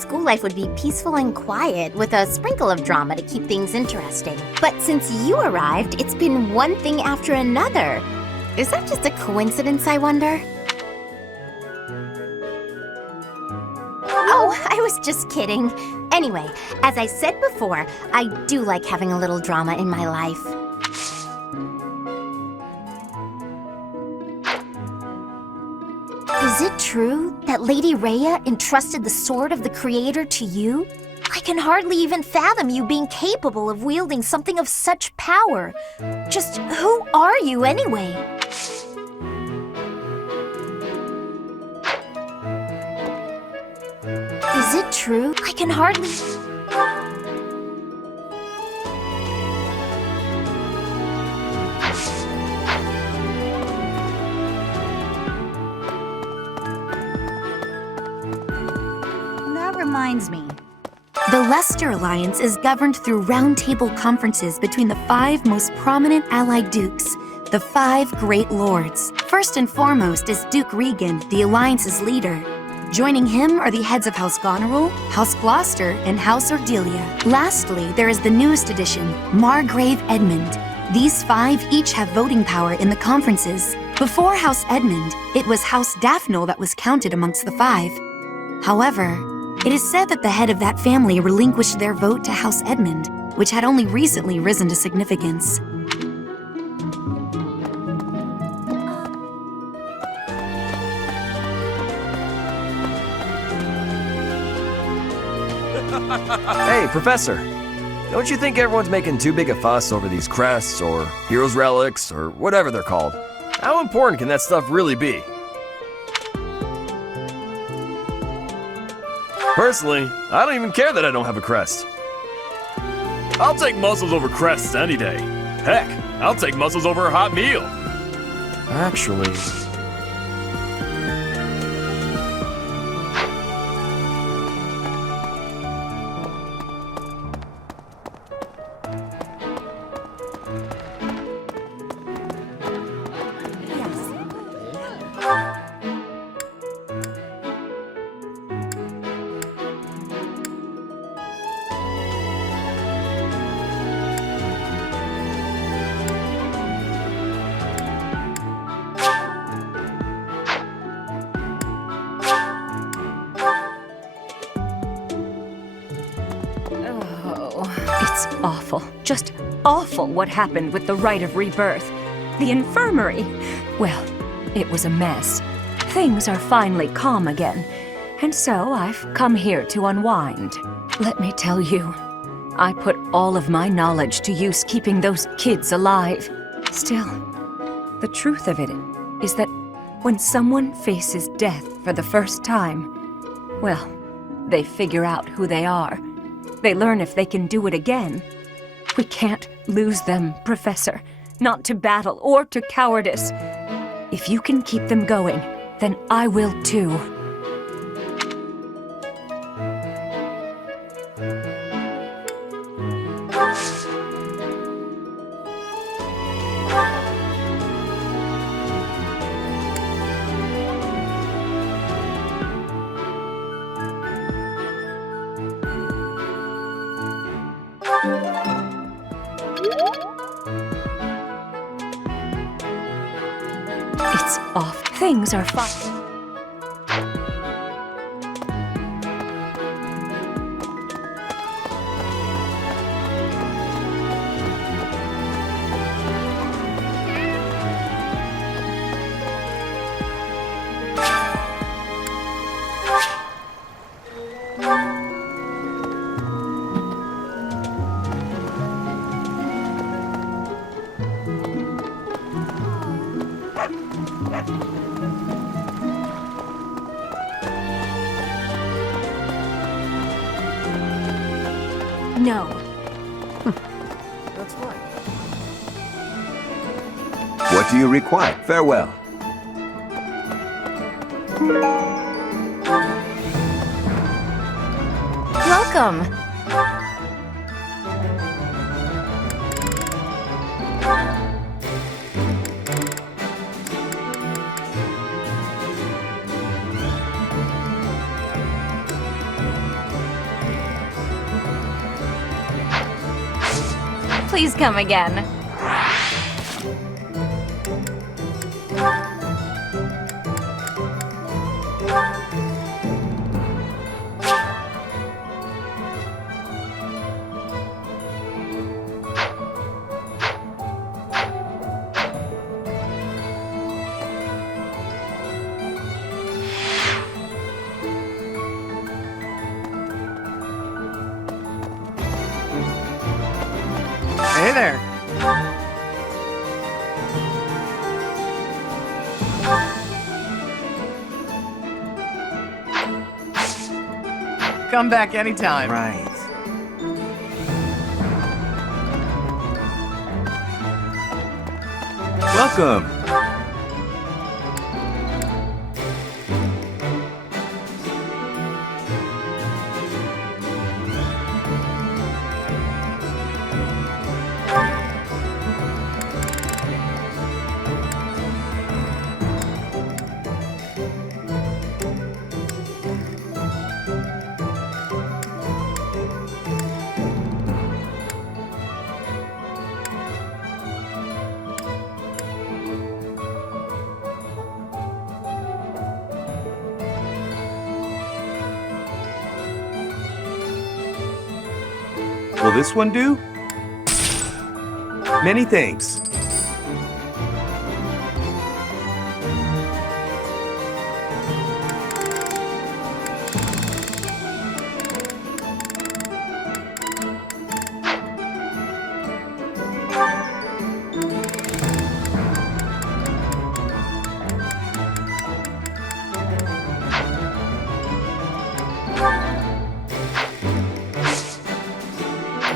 School life would be peaceful and quiet, with a sprinkle of drama to keep things interesting. But since you arrived, it's been one thing after another. Is that just a coincidence, I wonder? Oh, I was just kidding. Anyway, as I said before, I do like having a little drama in my life. Is it true that Lady Rhea entrusted the Sword of the Creator to you? I can hardly even fathom you being capable of wielding something of such power. Just who are you anyway? Is it true? I can hardly... Reminds me. The Leicester Alliance is governed through roundtable conferences between the 5 most prominent allied dukes, the 5 great lords. First and foremost is Duke Regan, the Alliance's leader. Joining him are the heads of House Goneril, House Gloucester, and House Ordelia. Lastly, there is the newest addition, Margrave Edmund. These 5 each have voting power in the conferences. Before House Edmund, it was House Daphno that was counted amongst the 5. However, it is said that the head of that family relinquished their vote to House Edmund, which had only recently risen to significance. Hey, Professor. Don't you think everyone's making too big a fuss over these crests, or heroes' relics, or whatever they're called? How important can that stuff really be? Personally, I don't even care that I don't have a crest. I'll take muscles over crests any day. Heck, I'll take muscles over a hot meal. Actually... It's awful, just awful what happened with the rite of rebirth. The infirmary. Well, it was a mess. Things are finally calm again, and so I've come here to unwind. Let me tell you, I put all of my knowledge to use keeping those kids alive. Still, the truth of it is that when someone faces death for the first time, well, they figure out who they are. They learn if they can do it again. We can't lose them, Professor. Not to battle or to cowardice. If you can keep them going, then I will too. It's off. Things are fine. No. That's right. What do you require? Farewell. Welcome. Please come again. Hey there. Come back anytime. Right. Welcome. Will this one do? Many thanks.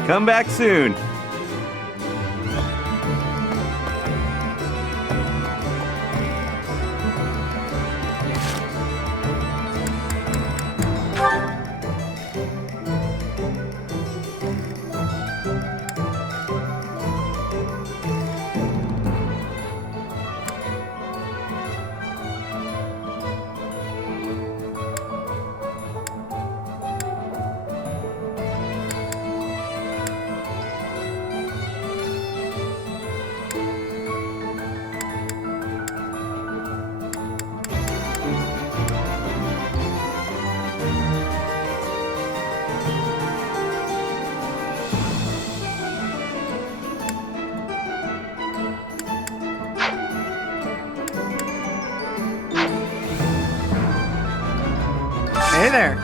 Come back soon. Hey there.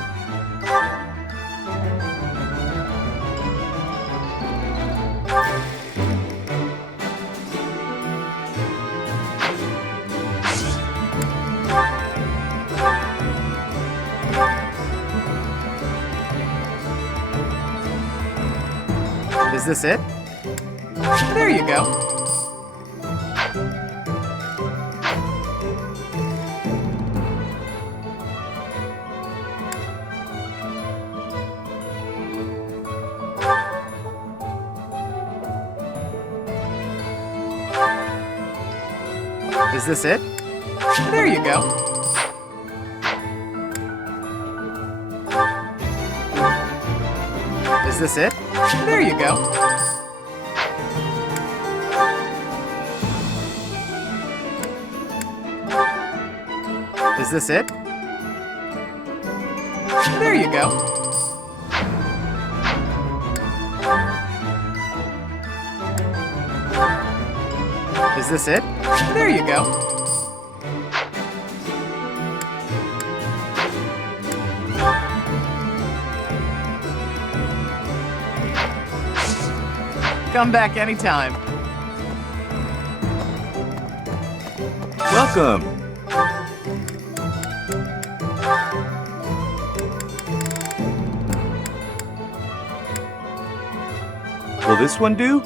Is this it? There you go. Is this it? There you go. Is this it? There you go. Is this it? There you go. Is this it? There you go. Come back anytime. Welcome. Will this one do?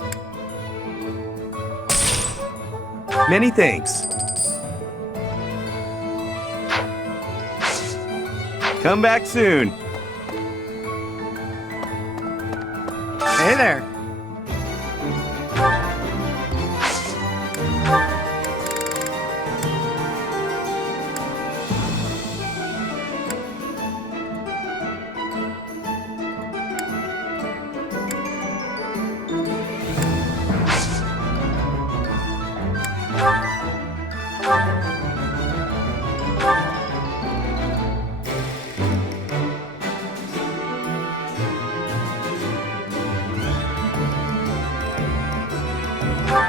Many thanks. Come back soon. Hey there.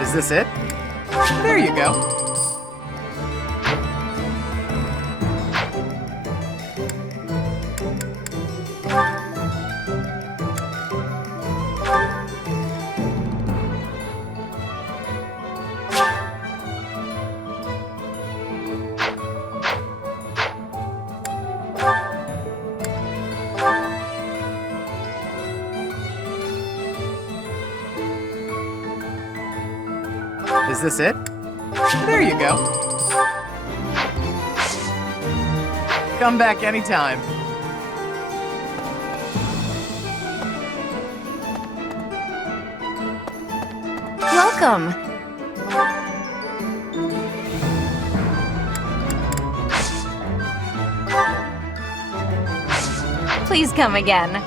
Is this it? There you go. Is this it? There you go. Come back anytime. Welcome. Please come again.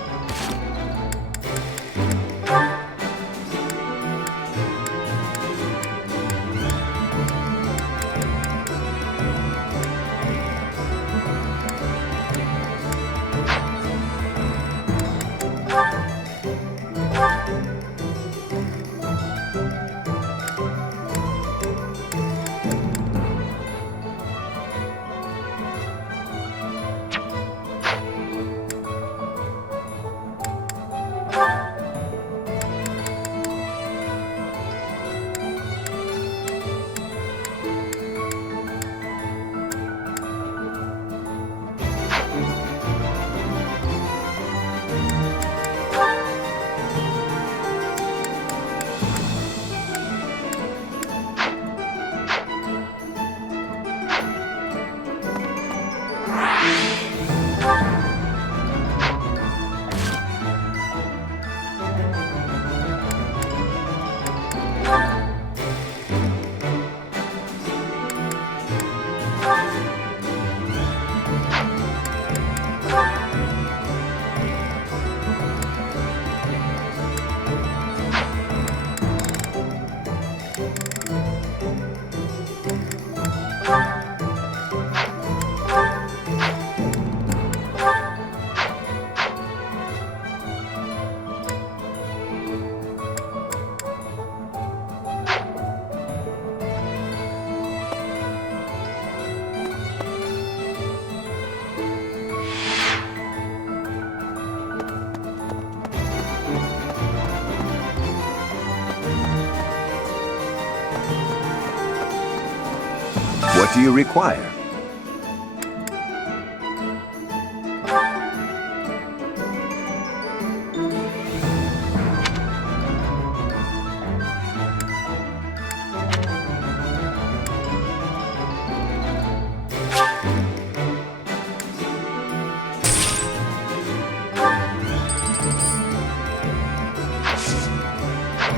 What do you require?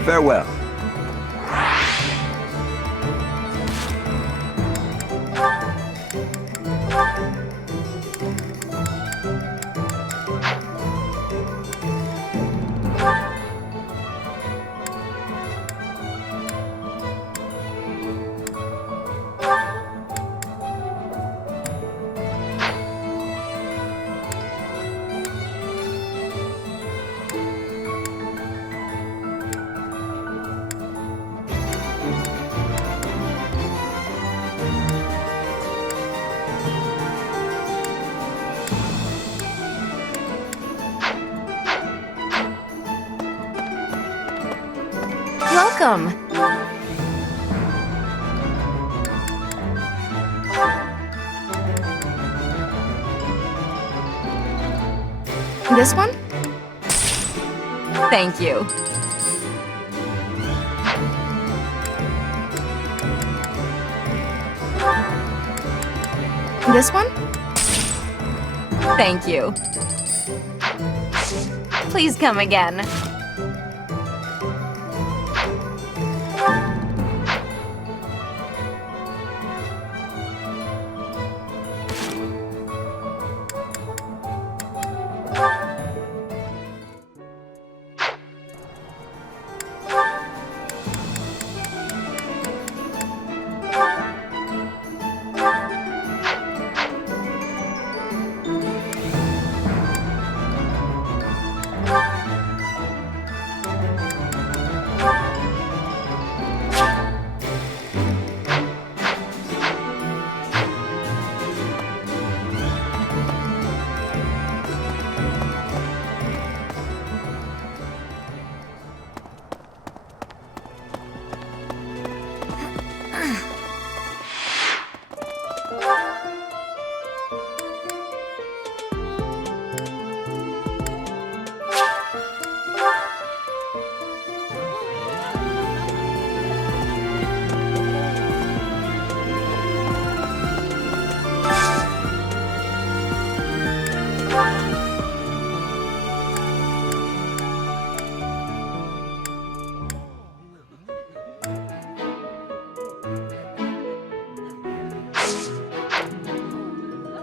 Farewell. Welcome. This one? Thank you. This one? Thank you. Please come again.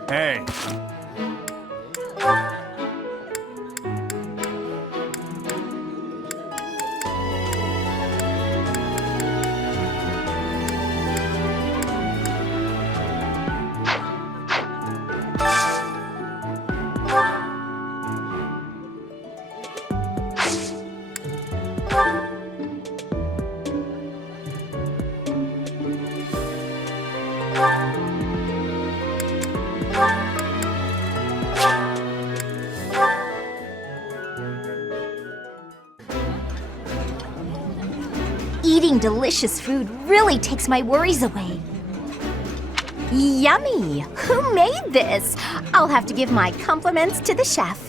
Hey. Eating delicious food really takes my worries away. Yummy! Who made this? I'll have to give my compliments to the chef.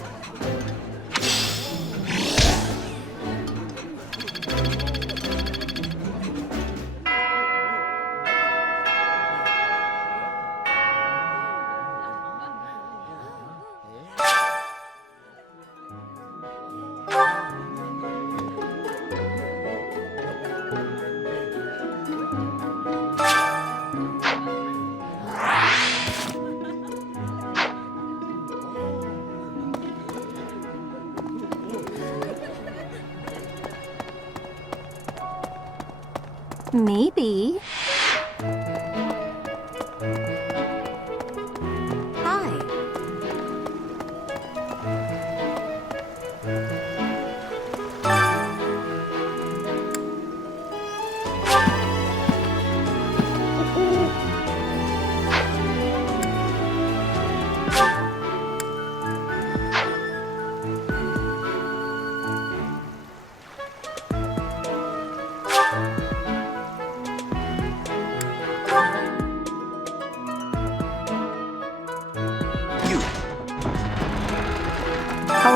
Maybe. Hi.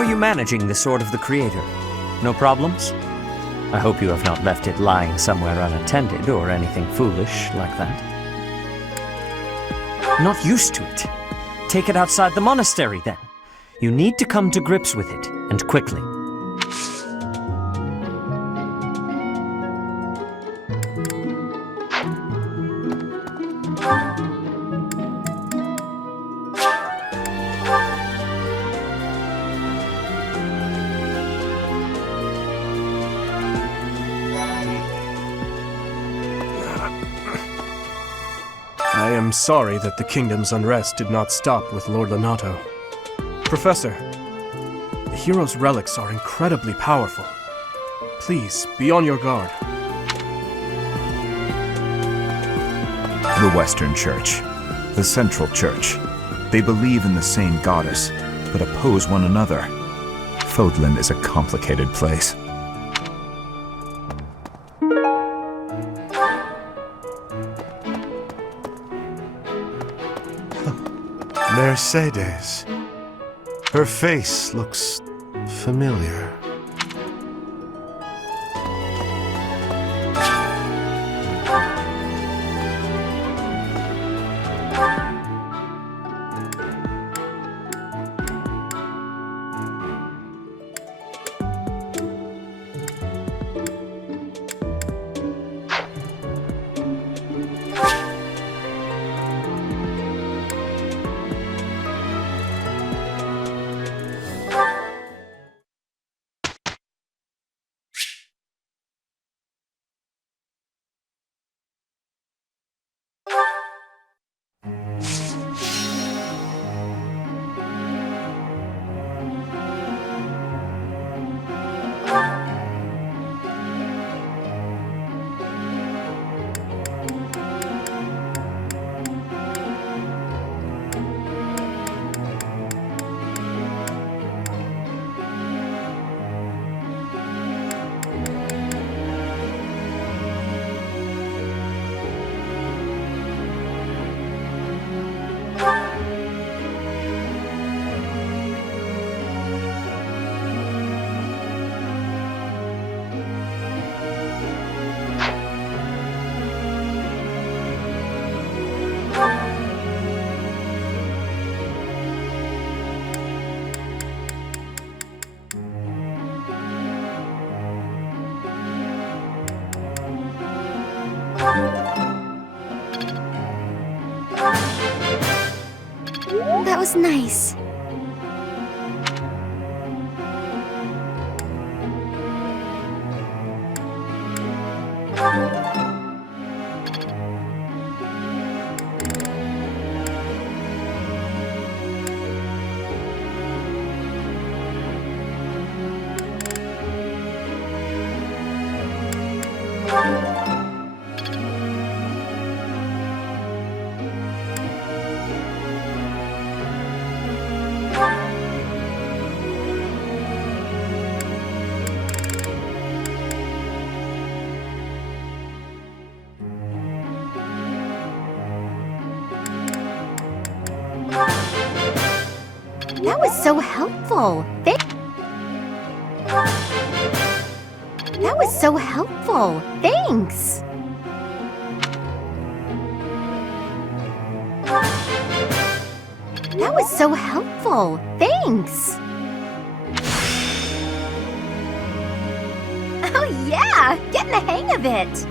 are you managing the Sword of the Creator? No problems? I hope you have not left it lying somewhere unattended or anything foolish like that. Not used to it. Take it outside the monastery, then. You need to come to grips with it, and quickly. I am sorry that the kingdom's unrest did not stop with Lord Lonato. Professor, the hero's relics are incredibly powerful. Please, be on your guard. The Western Church, the Central Church. They believe in the same goddess, but oppose one another. Fódlan is a complicated place. Mercedes. Her face looks familiar. That was nice. That was so helpful. That was so helpful. Thanks. That was so helpful. Thanks. Oh yeah, getting the hang of it.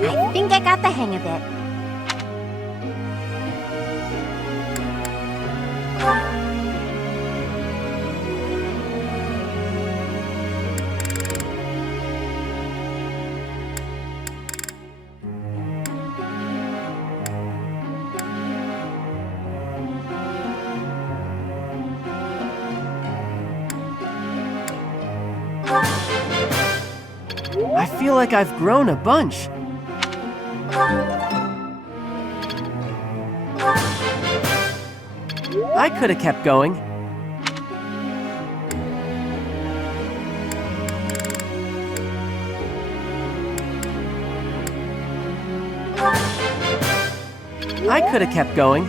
I think I got the hang of it. I feel like I've grown a bunch. I could have kept going. I I could have kept going.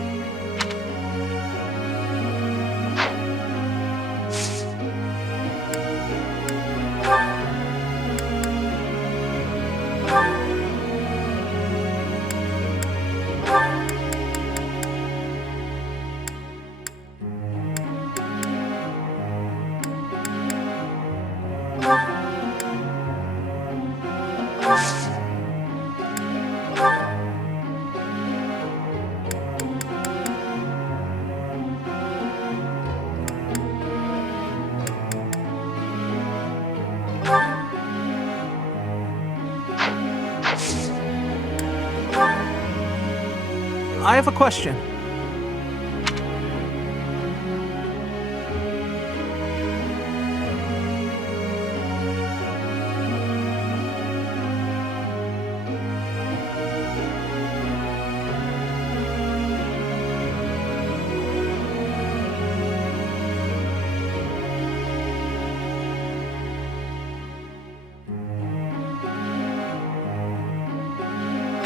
I have a question.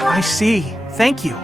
I see. Thank you.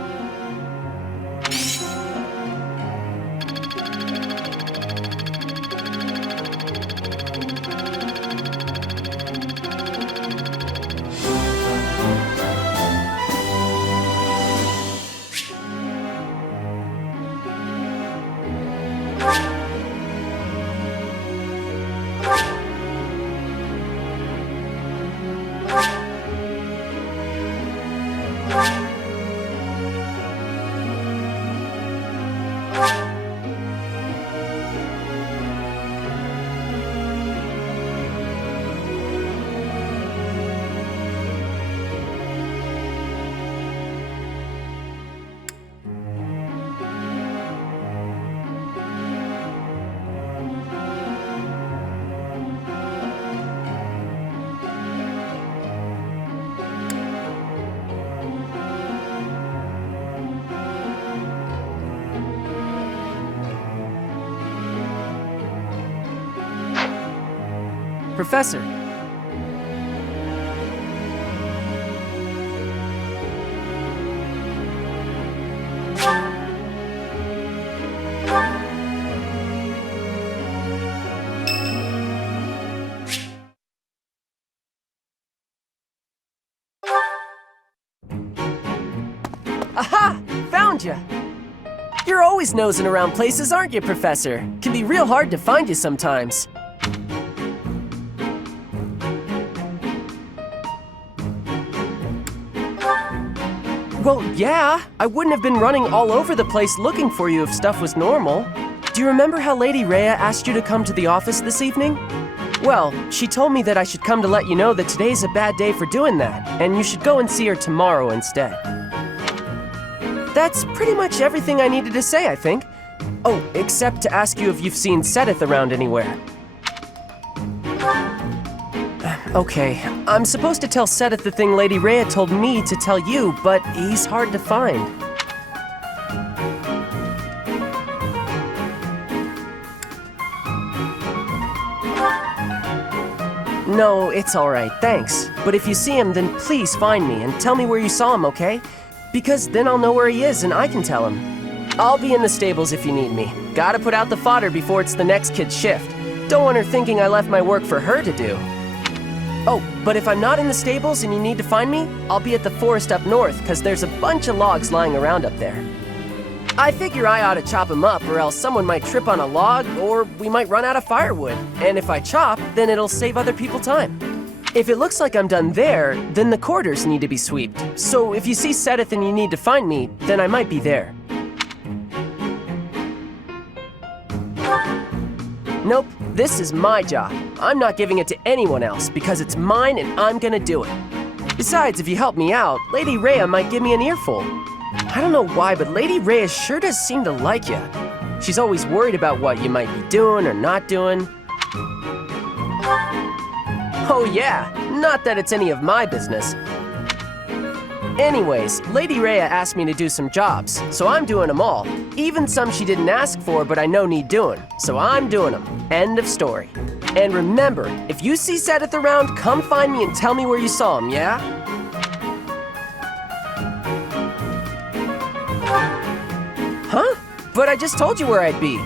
Professor. Aha! Found ya! You're always nosing around places, aren't you, Professor? Can be real hard to find you sometimes. Well, yeah. I wouldn't have been running all over the place looking for you if stuff was normal. Do you remember how Lady Rhea asked you to come to the office this evening? Well, she told me that I should come to let you know that today's a bad day for doing that, and you should go and see her tomorrow instead. That's pretty much everything I needed to say, I think. Oh, except to ask you if you've seen Sothis around anywhere. Okay, I'm supposed to tell Sothis the thing Lady Rhea told me to tell you, but he's hard to find. No, it's alright, thanks. But if you see him, then please find me and tell me where you saw him, okay? Because then I'll know where he is and I can tell him. I'll be in the stables if you need me. Gotta put out the fodder before it's the next kid's shift. Don't want her thinking I left my work for her to do. Oh, but if I'm not in the stables and you need to find me, I'll be at the forest up north, because there's a bunch of logs lying around up there. I figure I ought to chop them up, or else someone might trip on a log, or we might run out of firewood. And if I chop, then it'll save other people time. If it looks like I'm done there, then the quarters need to be swept. So if you see Sothis and you need to find me, then I might be there. Nope, this is my job. I'm not giving it to anyone else because it's mine and I'm gonna do it. Besides, if you help me out, Lady Rhea might give me an earful. I don't know why, but Lady Rhea sure does seem to like you. She's always worried about what you might be doing or not doing. Oh yeah, not that it's any of my business. Anyways, Lady Rhea asked me to do some jobs, so I'm doing them all. Even some she didn't ask for, but I know need doing, so I'm doing them. End of story. And remember, if you see Sothis around, come find me and tell me where you saw him, yeah? But I just told you where I'd be.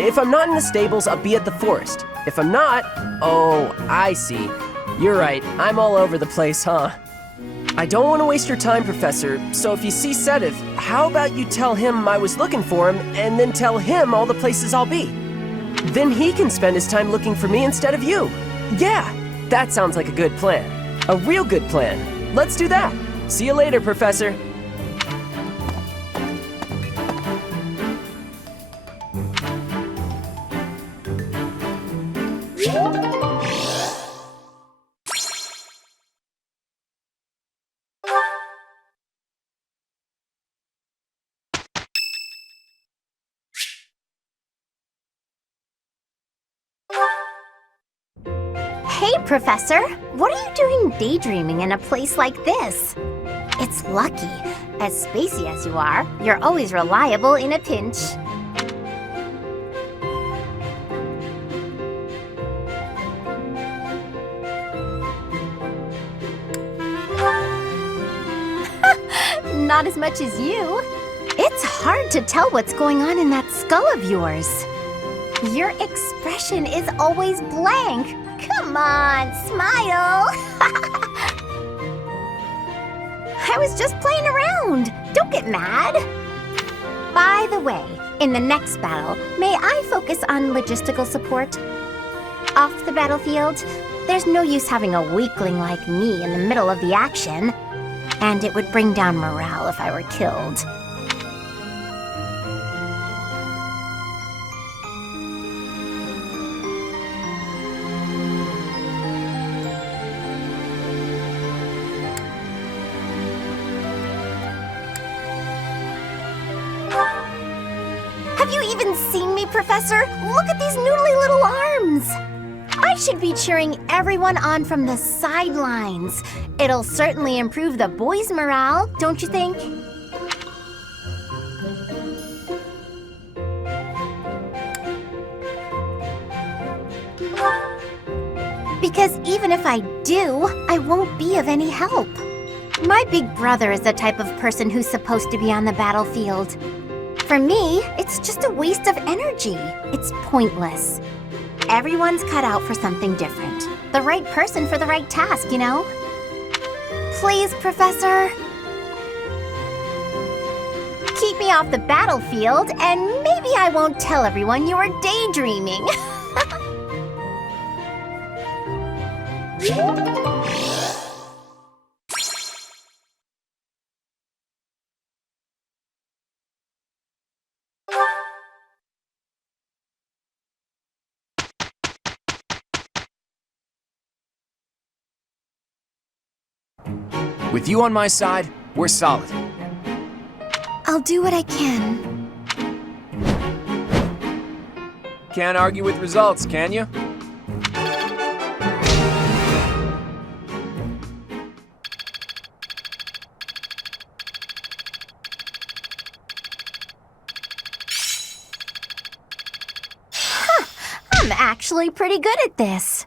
If I'm not in the stables, I'll be at the forest. If I'm not... Oh, I see. You're right, I'm all over the place, huh? I don't want to waste your time, Professor, so if you see Sothis, how about you tell him I was looking for him, and then tell him all the places I'll be? Then he can spend his time looking for me instead of you. Yeah, that sounds like a good plan. A real good plan. Let's do that. See you later, Professor. Hey, Professor! What are you doing daydreaming in a place like this? It's lucky. As spacey as you are, you're always reliable in a pinch. Not as much as you. It's hard to tell what's going on in that skull of yours. Your expression is always blank. Come on, smile! I was just playing around. Don't get mad. By the way, in the next battle, may I focus on logistical support? Off the battlefield, there's no use having a weakling like me in the middle of the action. And it would bring down morale if I were killed. Have you even seen me, Professor? Look at these noodly little arms! I should be cheering everyone on from the sidelines. It'll certainly improve the boys' morale, don't you think? Because even if I do, I won't be of any help. My big brother is the type of person who's supposed to be on the battlefield. For me, it's just a waste of energy. It's pointless. Everyone's cut out for something different. The right person for the right task, you know? Please, Professor. Keep me off the battlefield, and maybe I won't tell everyone you were daydreaming. With you on my side, we're solid. I'll do what I can. Can't argue with results, can you? I'm actually pretty good at this.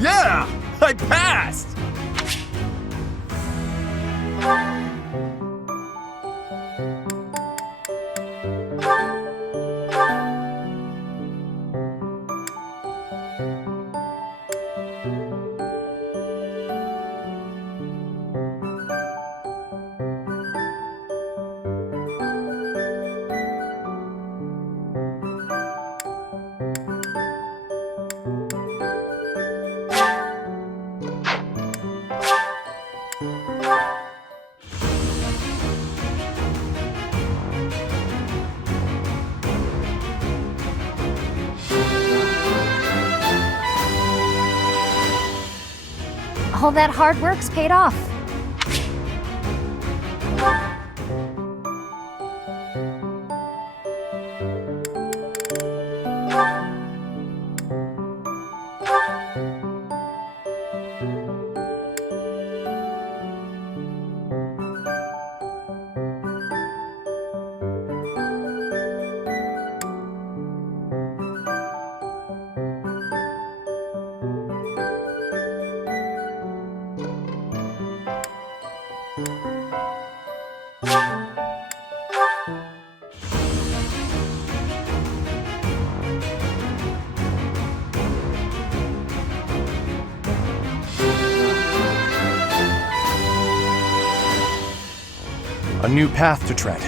Yeah! I passed! All that hard work's paid off. A new path to tread.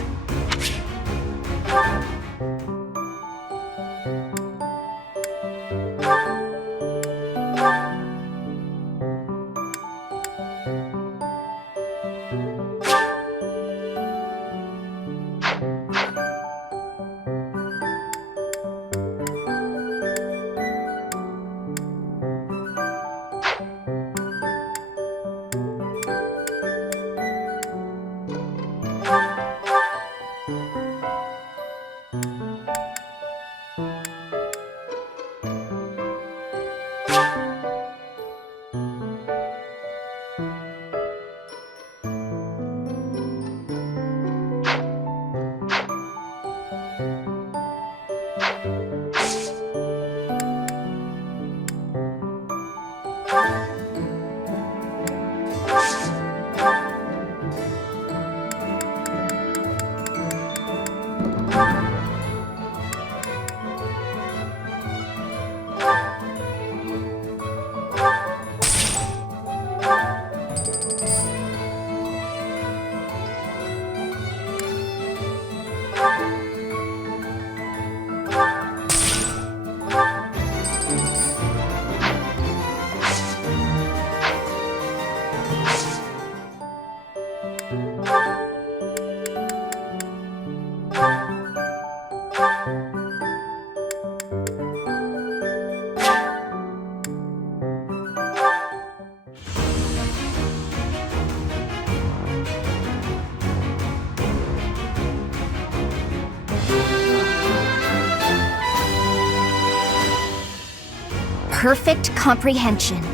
Perfect comprehension.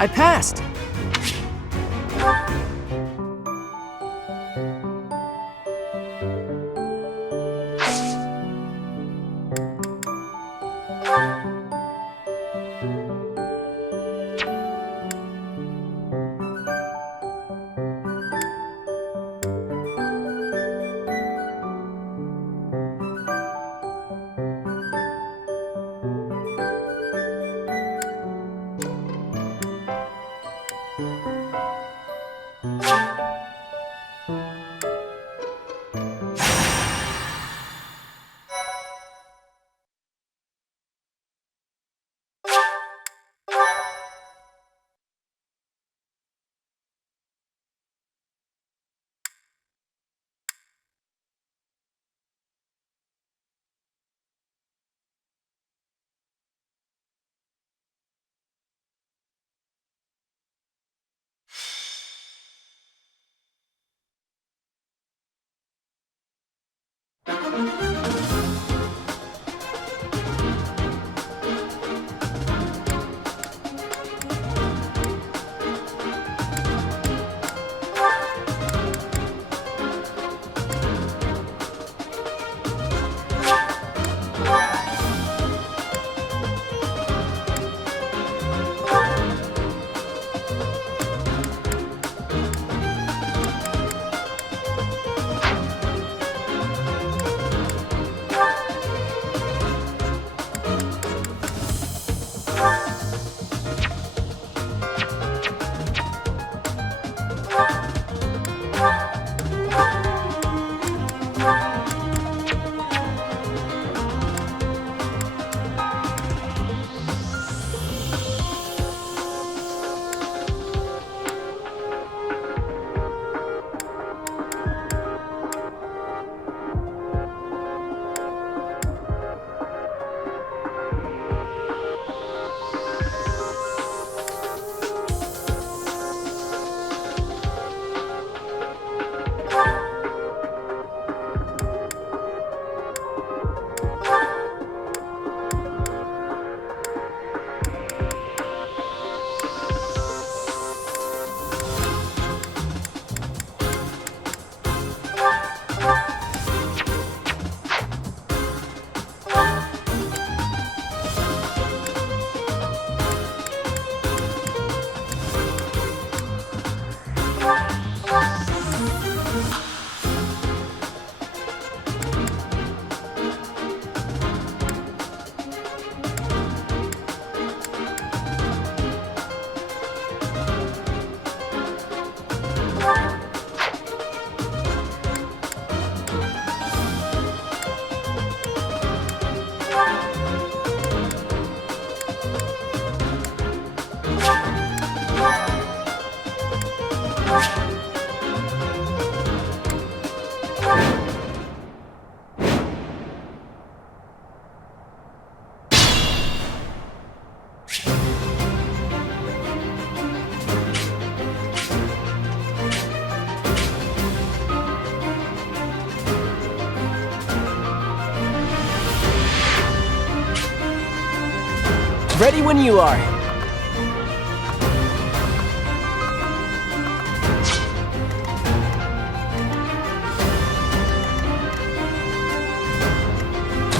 I passed! Ready when you are.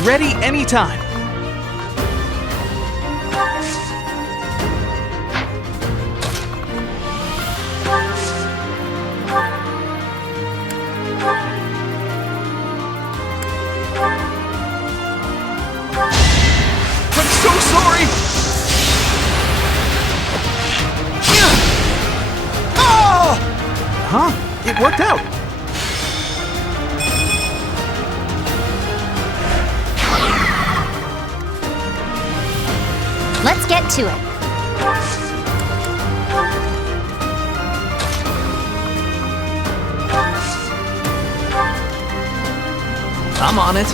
Ready anytime. I'm so sorry! Oh! Huh? It worked out. Let's get to it. I'm on it.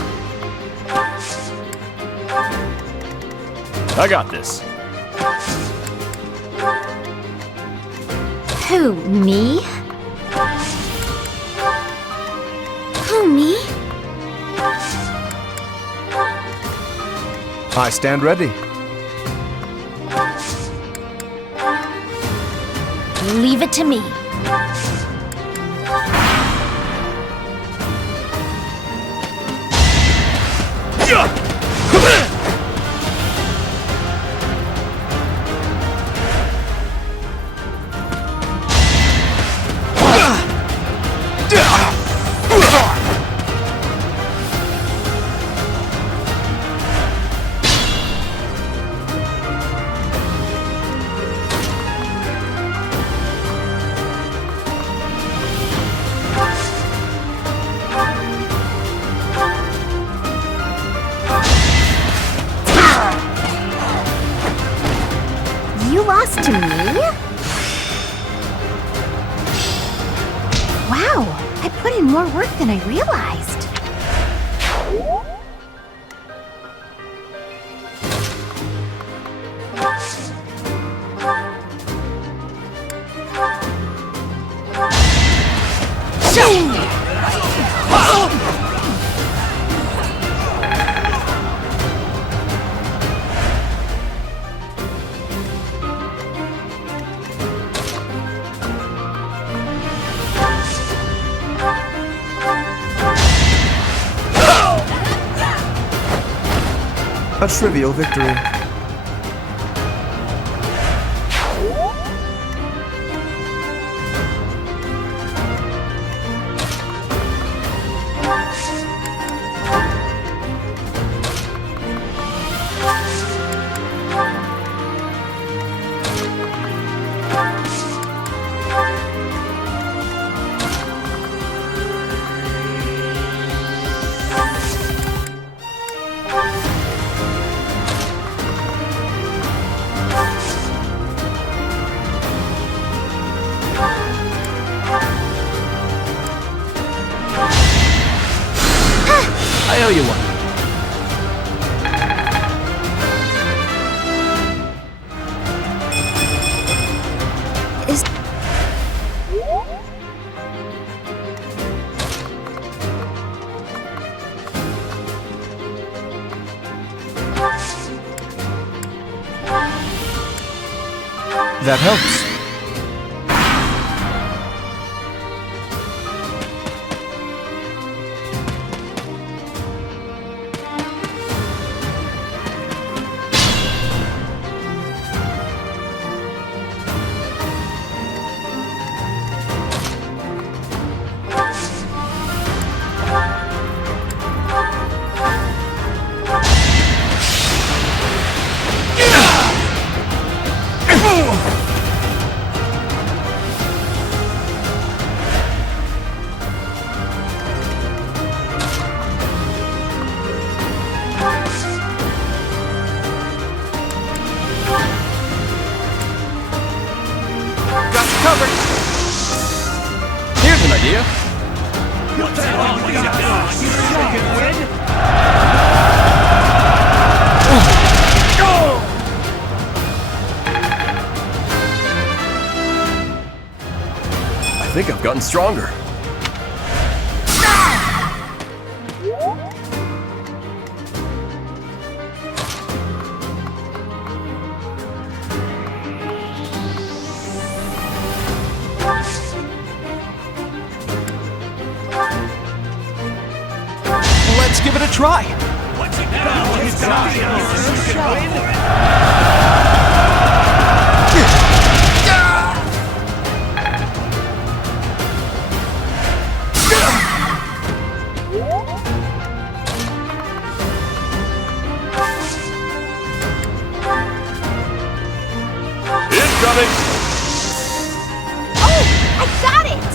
I got this. Who, me? Who, me? I stand ready. Leave it to me. You lost to me? Wow, I put in more work than I realized. A trivial victory. I owe you one. That helps. Here's an idea. I think I've gotten stronger. Let's give it a try. Incoming! Oh, I got it!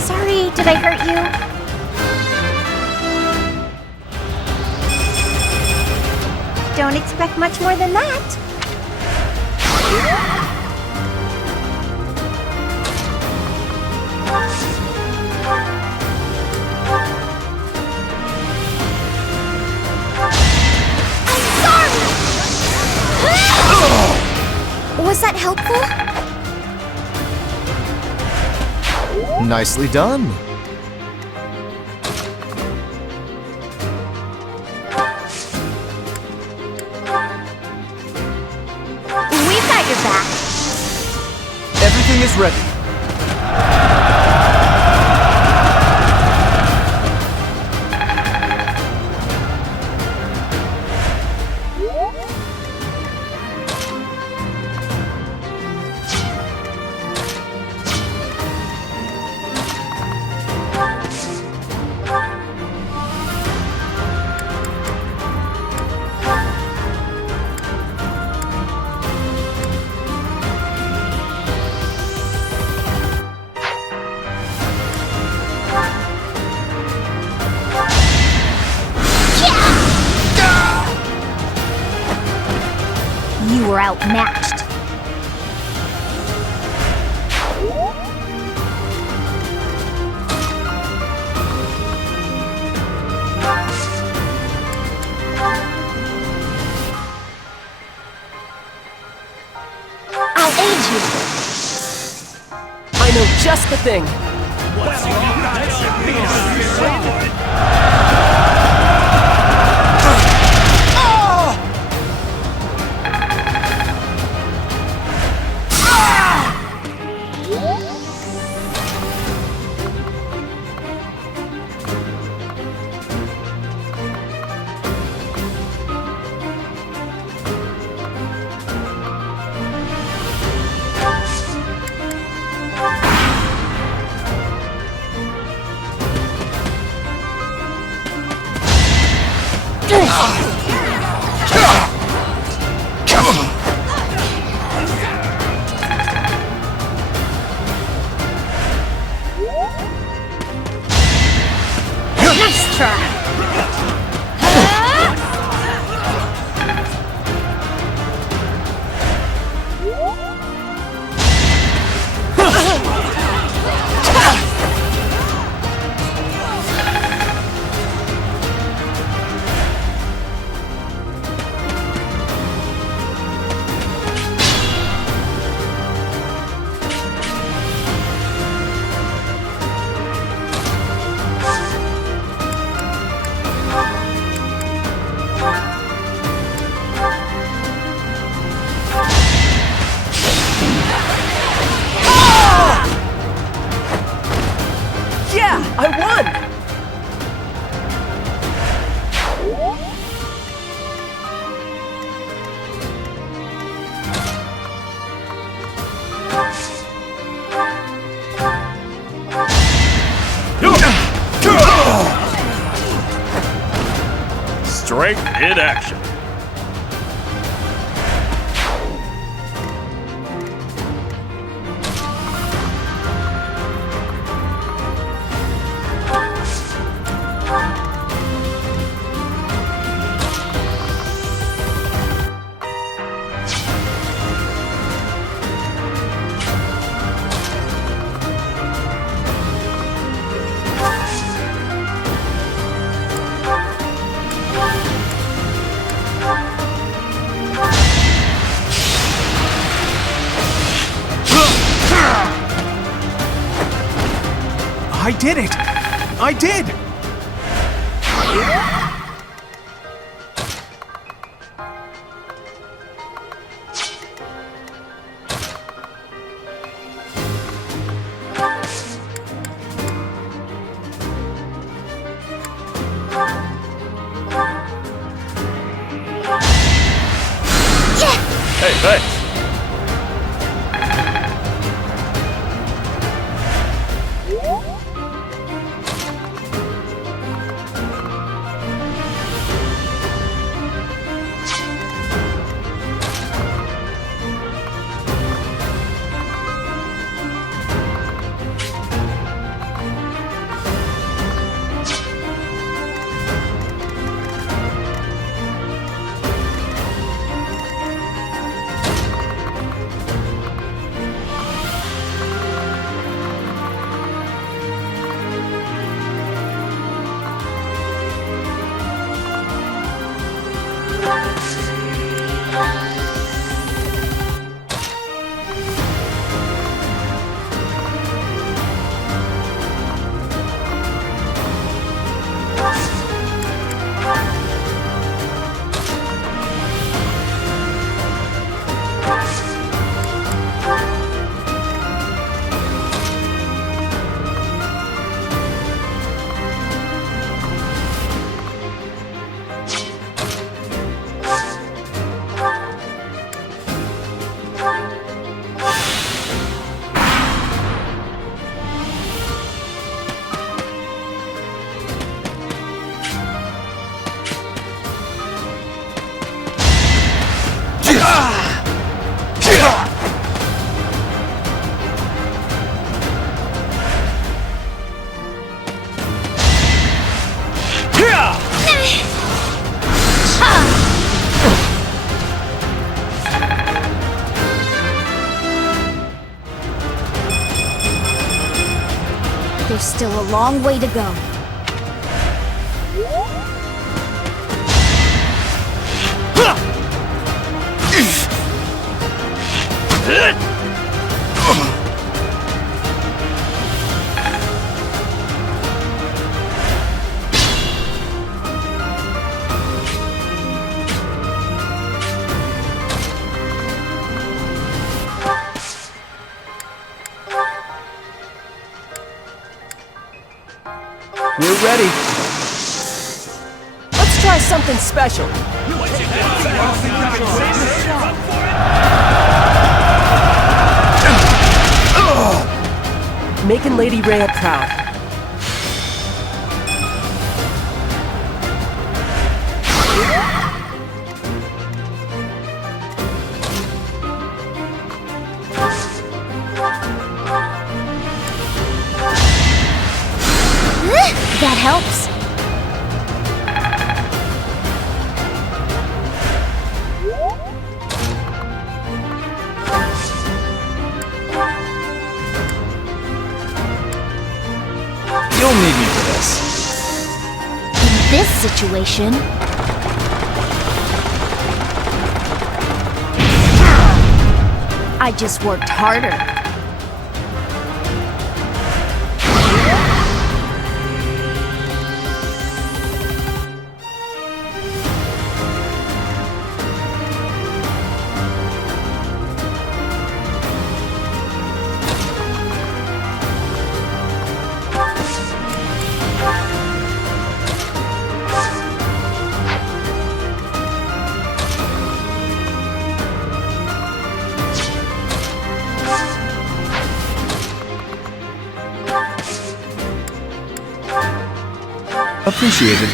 Sorry, did I hurt you? Don't expect much more than that. Was that helpful? Nicely done. Everything is ready. You were outmatched. I'll aid you. I know just the thing. Nice try. Yeah, I won! Strength in action. I did it! I did! Hey, thanks. There's still a long way to go. We're ready. Let's try something special. Making Lady Rhea proud. That helps. You'll need me for this. In this situation... I just worked harder. Appreciated.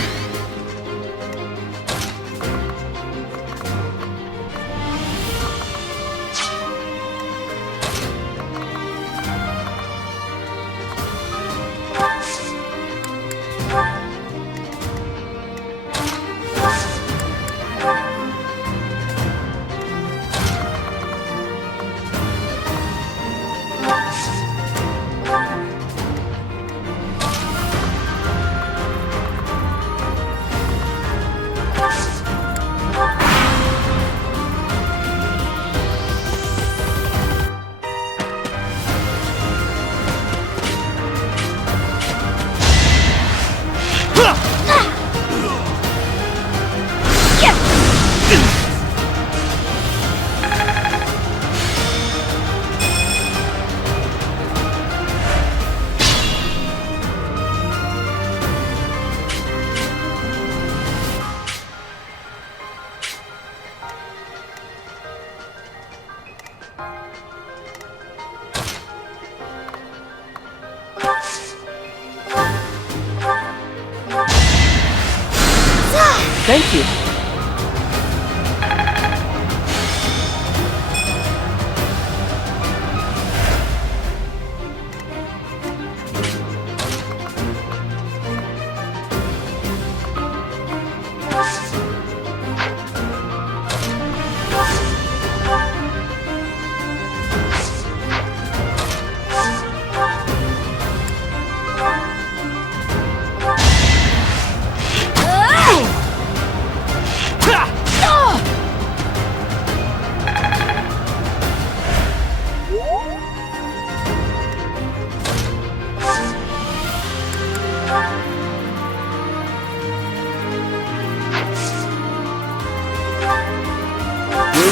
Thank you.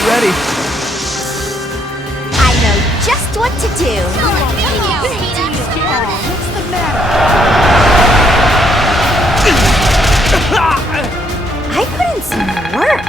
Ready. I know just what to do. What's the matter? I put in some work.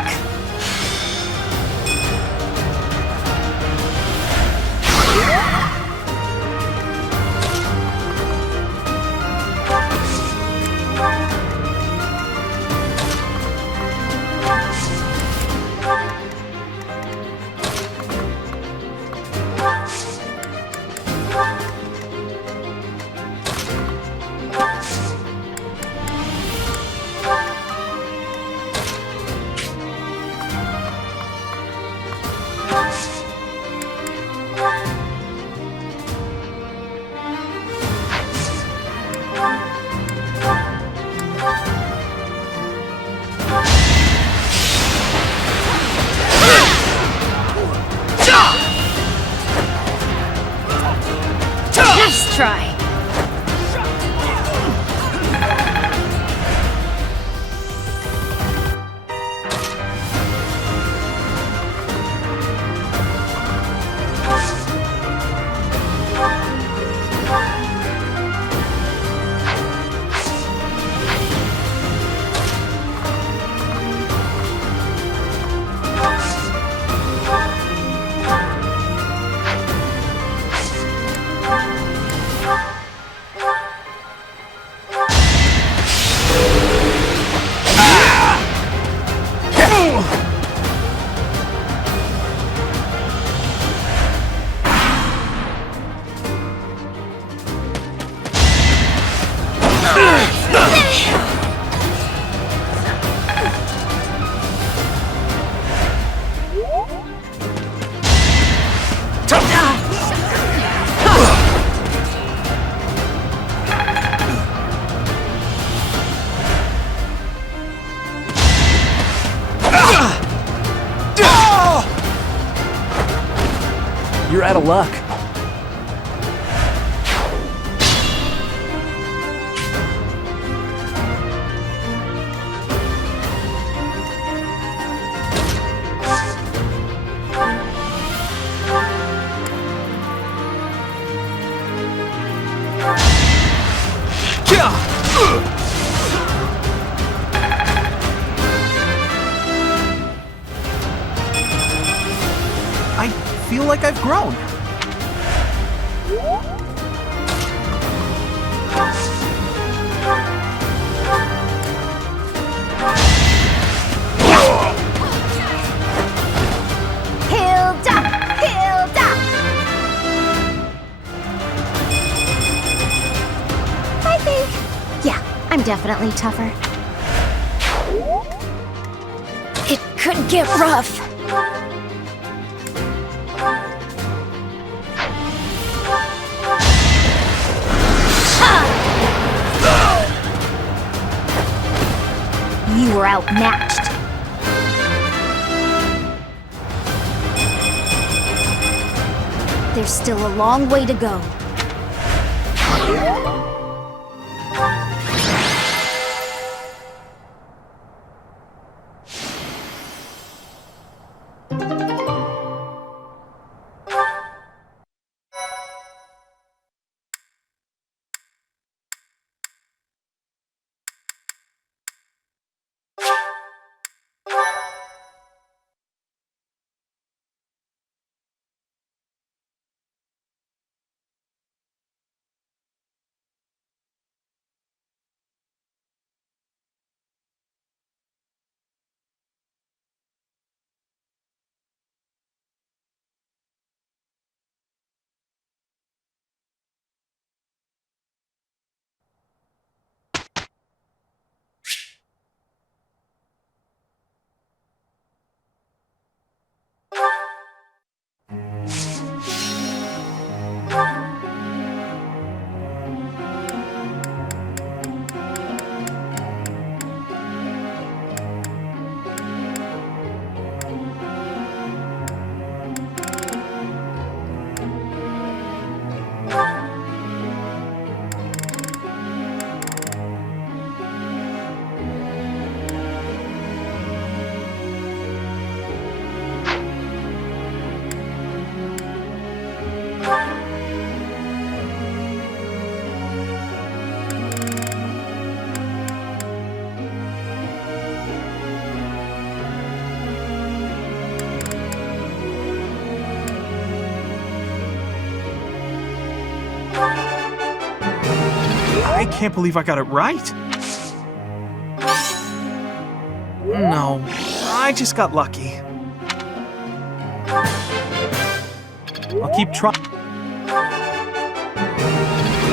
Nice try. You're out of luck. I feel like I've grown. Hilda! Hilda! I think... Yeah, I'm definitely tougher. It could get rough. You were outmatched. There's still a long way to go. I can't believe I got it right. No, I just got lucky. I'll keep trying.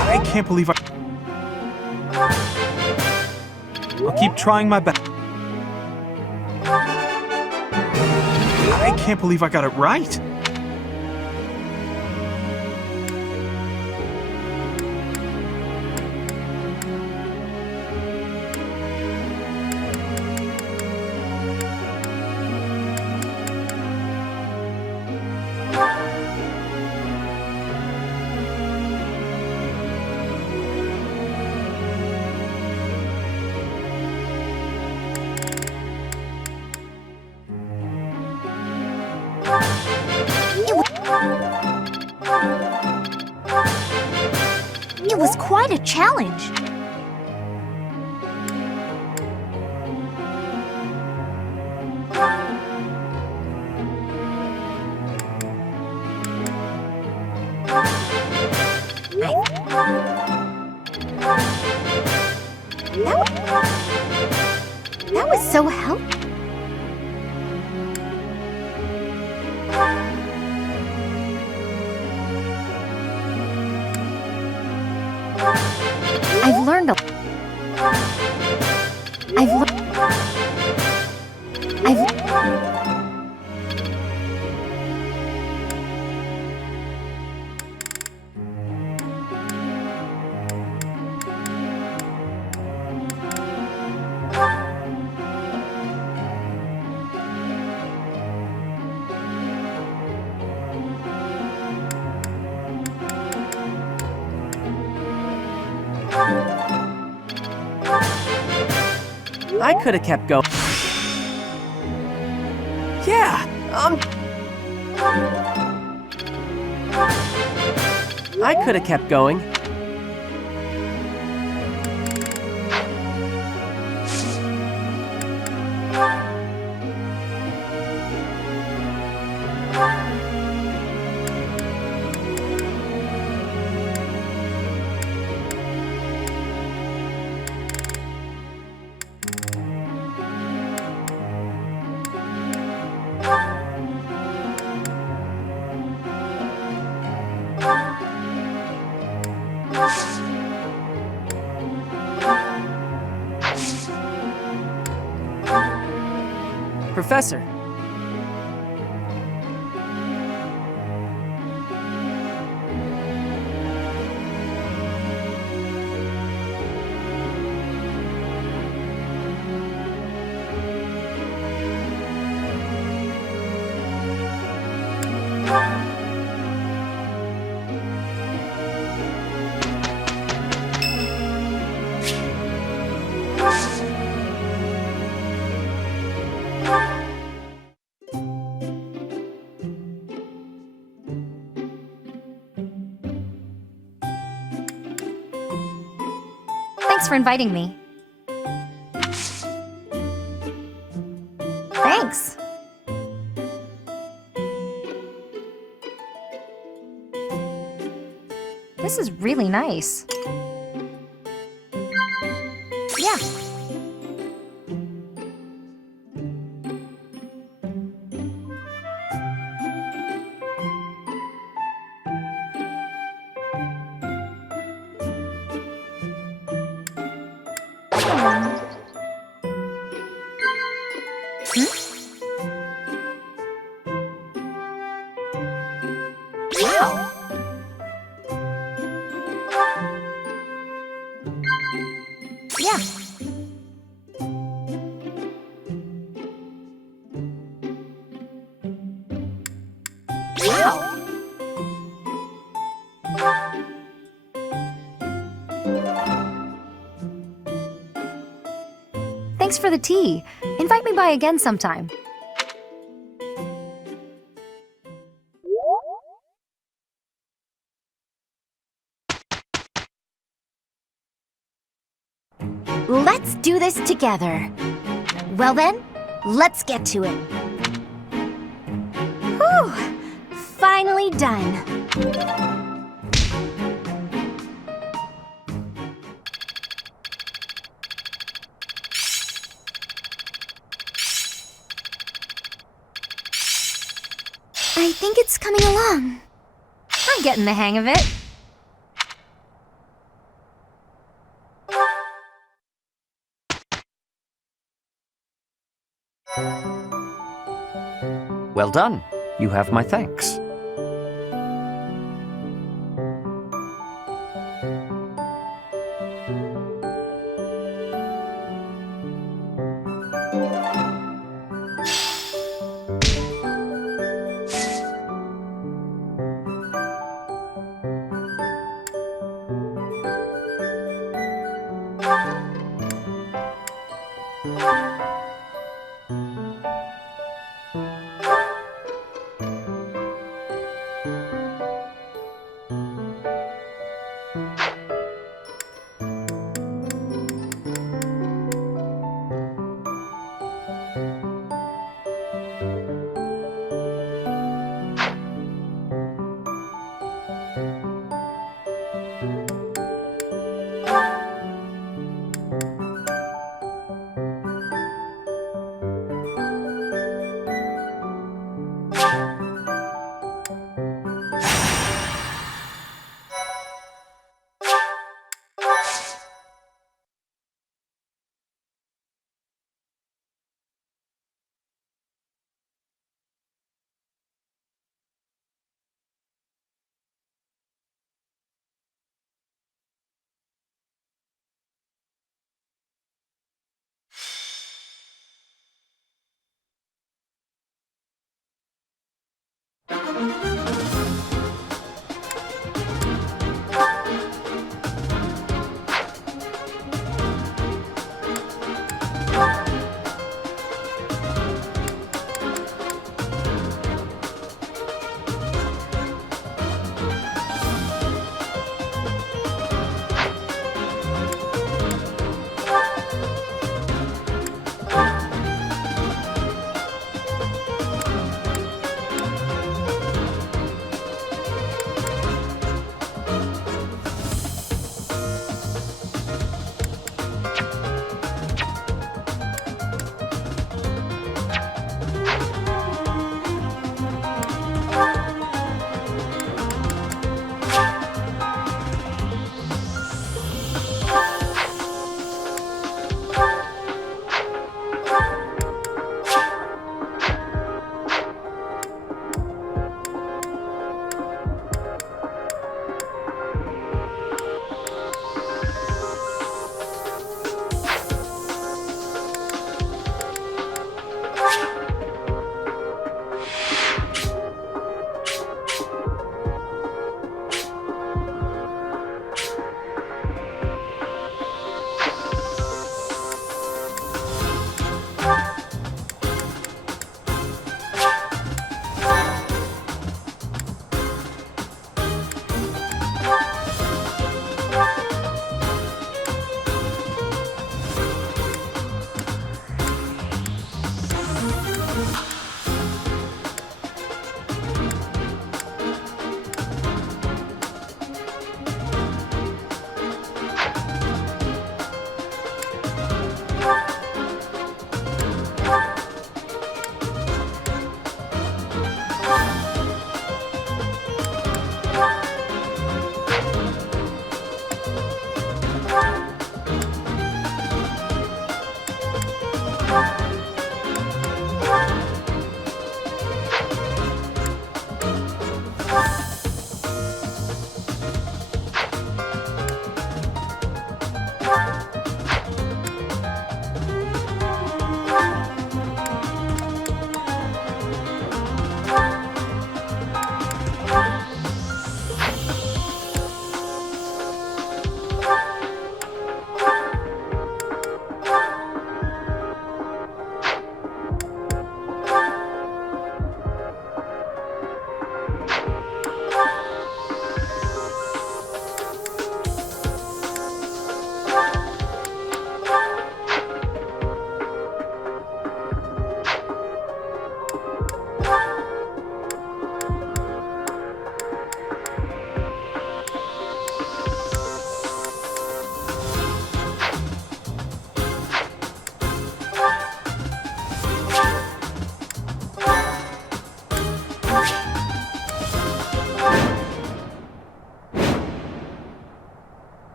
I can't believe I'll keep trying my best. I can't believe I got it right. It was quite a challenge. That was so helpful. I've learned a... I could have kept going. Yeah, I could have kept going. Professor. Thanks for inviting me. Thanks. This is really nice. Yeah. Wow. Yeah. Wow. Thanks for the tea. Invite me by again sometime. Let's do this together. Well then, let's get to it. Whew! Finally done. I think it's coming along. I'm getting the hang of it. Well done. You have my thanks.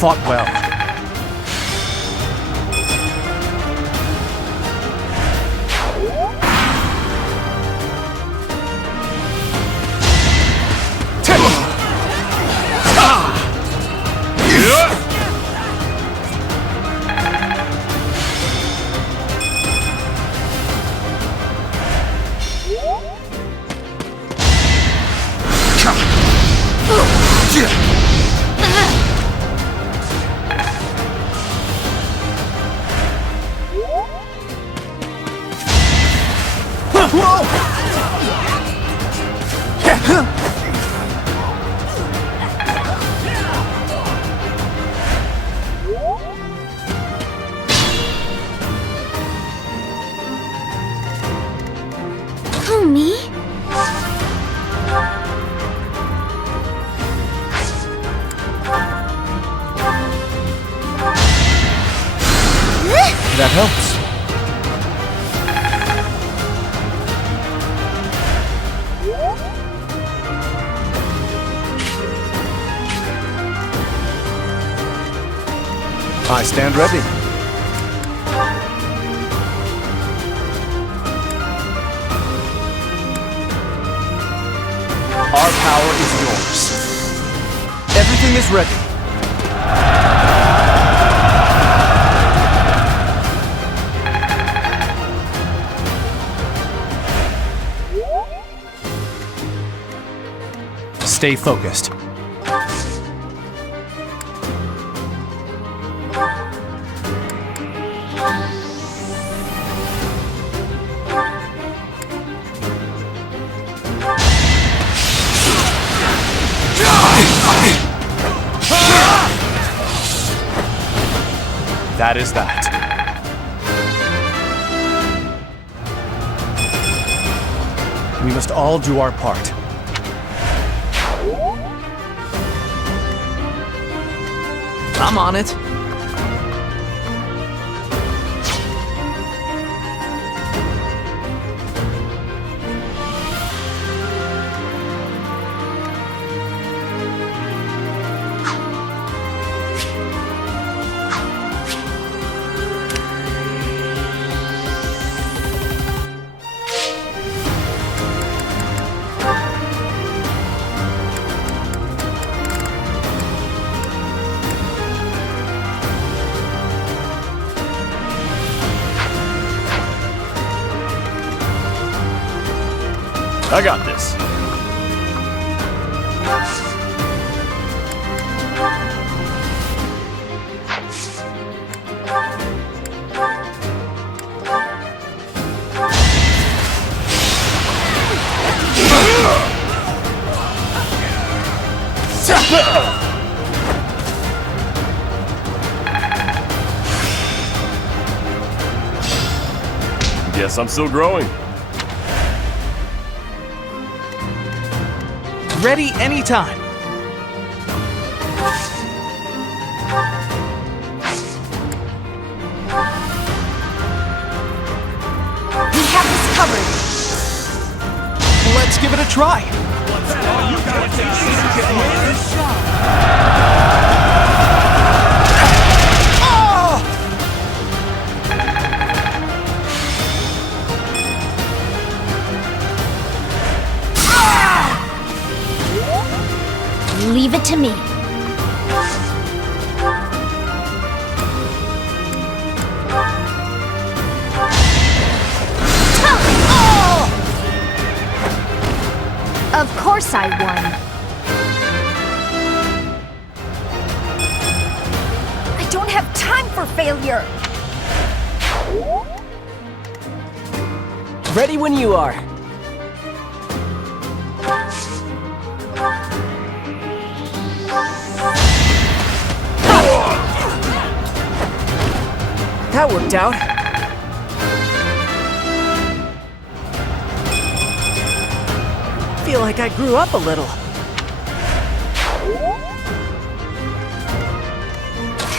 fought well. I stand ready. Our power is yours. Everything is ready. Stay focused. That is that. We must all do our part. I'm on it. I got this. Guess I'm still growing. Ready anytime. We have this covered. Let's give it a try. Leave it to me. Of course I won. I don't have time for failure. Ready when you are. That worked out. Feel like I grew up a little.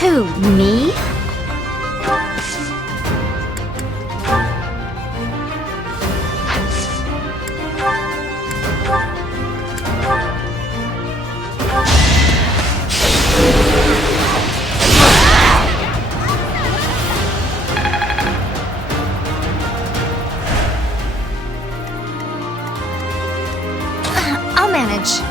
Who, me? I'll manage.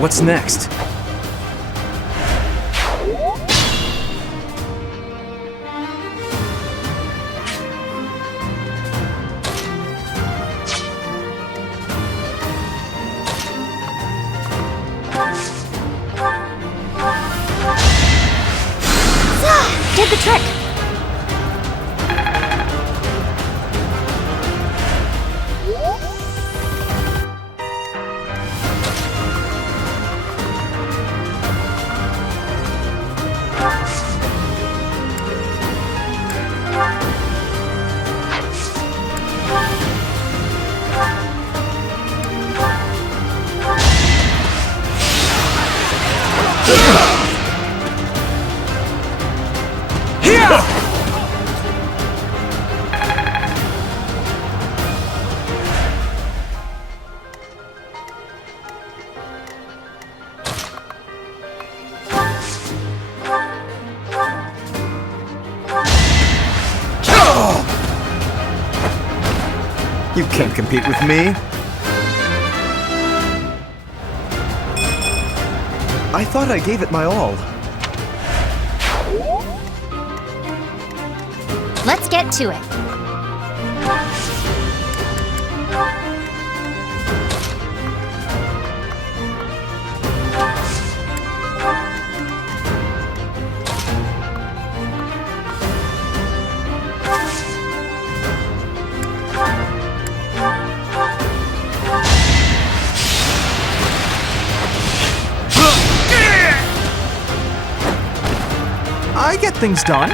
What's next? Did the trick. You can't compete with me. I thought I gave it my all. Let's get to it. I get things done.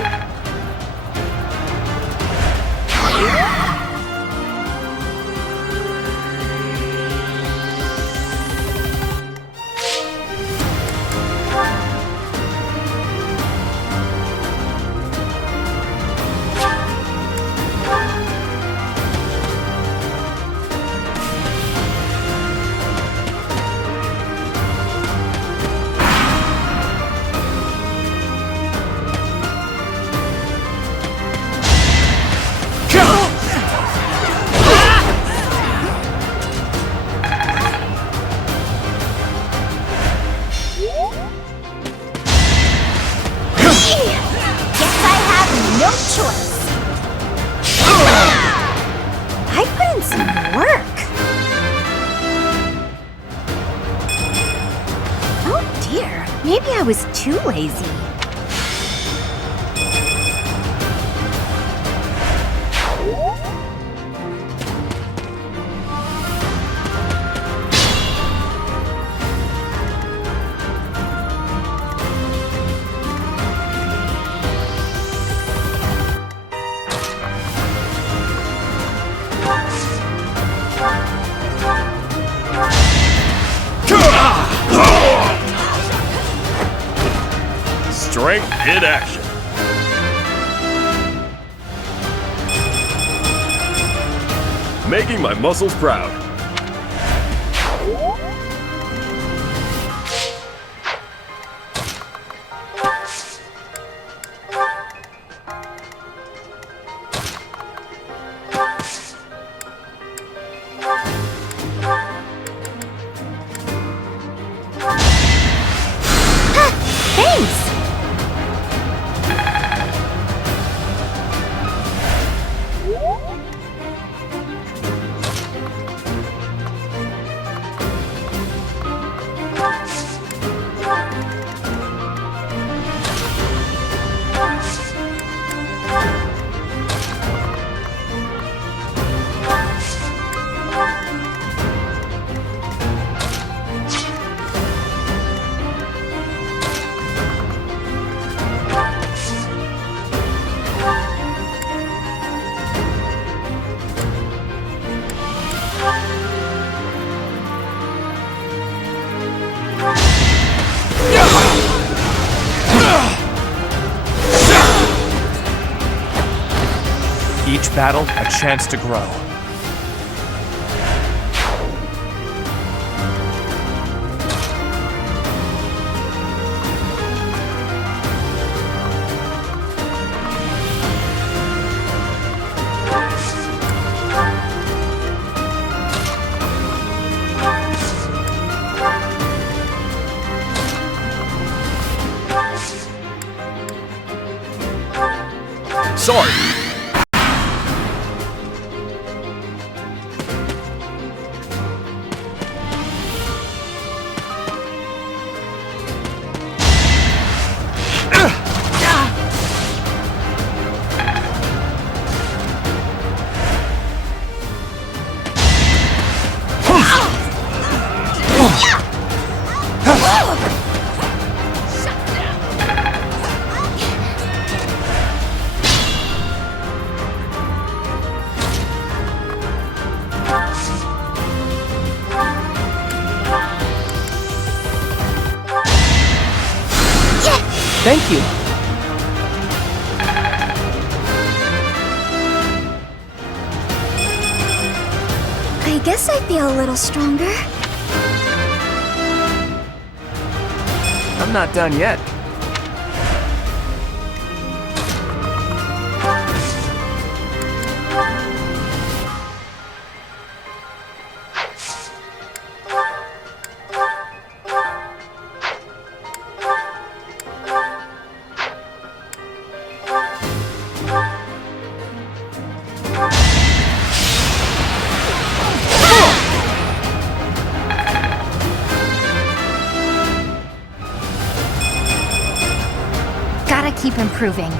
Maybe I was too lazy. Strength in action. Making my muscles proud. Each battle, a chance to grow. Sorry. Thank you. I guess I feel a little stronger. I'm not done yet. improving.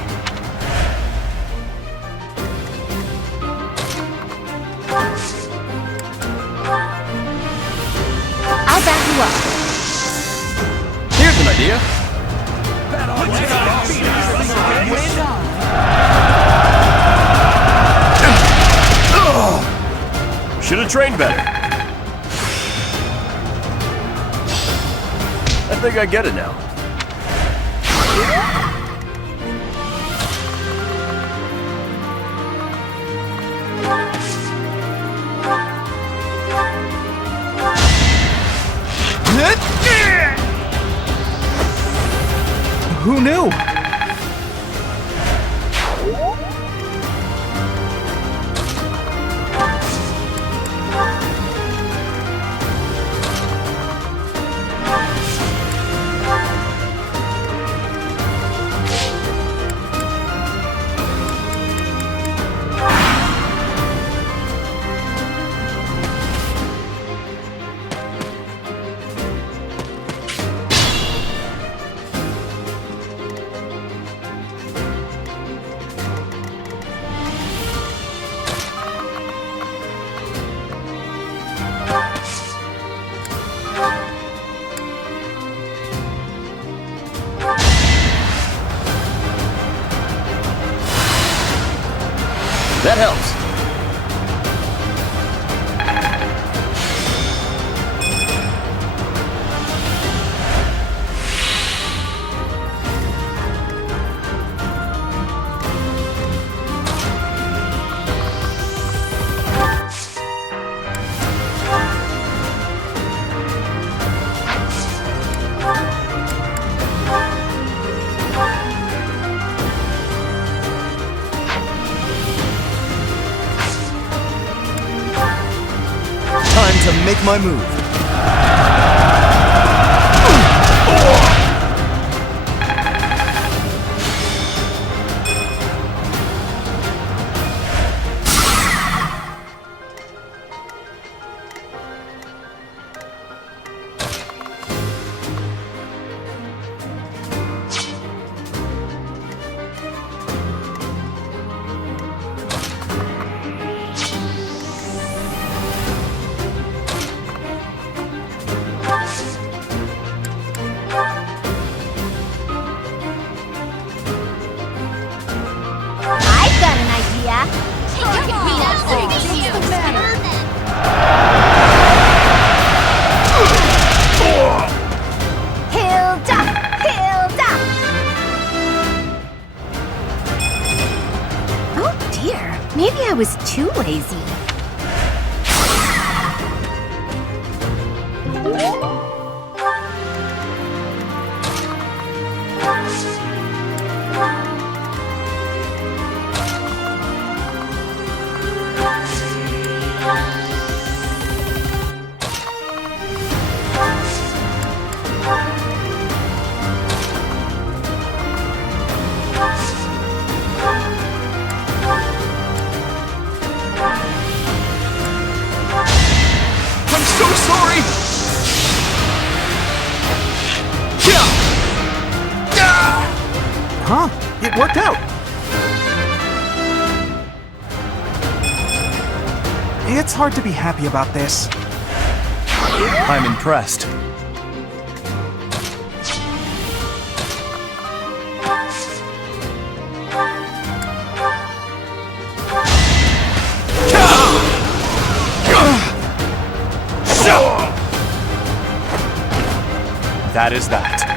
I'll back you up. Here's an idea. Should have trained better. I think I get it now. Who knew? That helps. To make my move. Maybe I was too lazy. Huh? It worked out! It's hard to be happy about this. I'm impressed. That is that.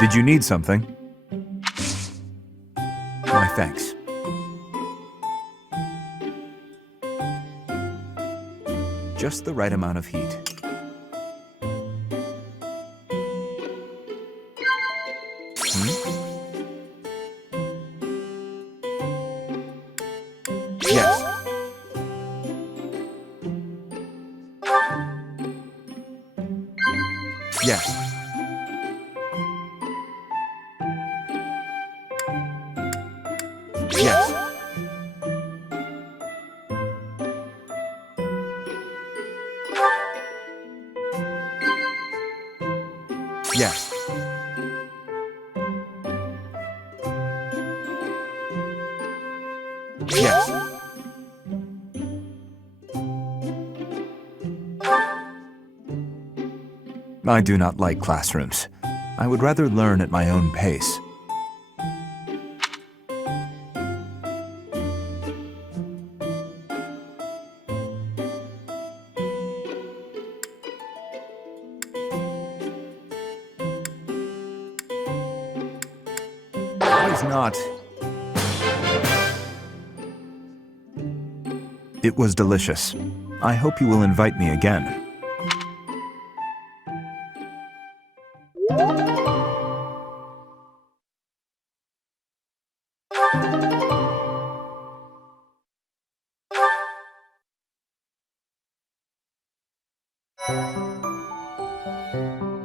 Did you need something? Why, thanks. Just the right amount of heat. Yes. Yes. Yes. Yes. Yes. I do not like classrooms. I would rather learn at my own pace. That is not. It was delicious. I hope you will invite me again.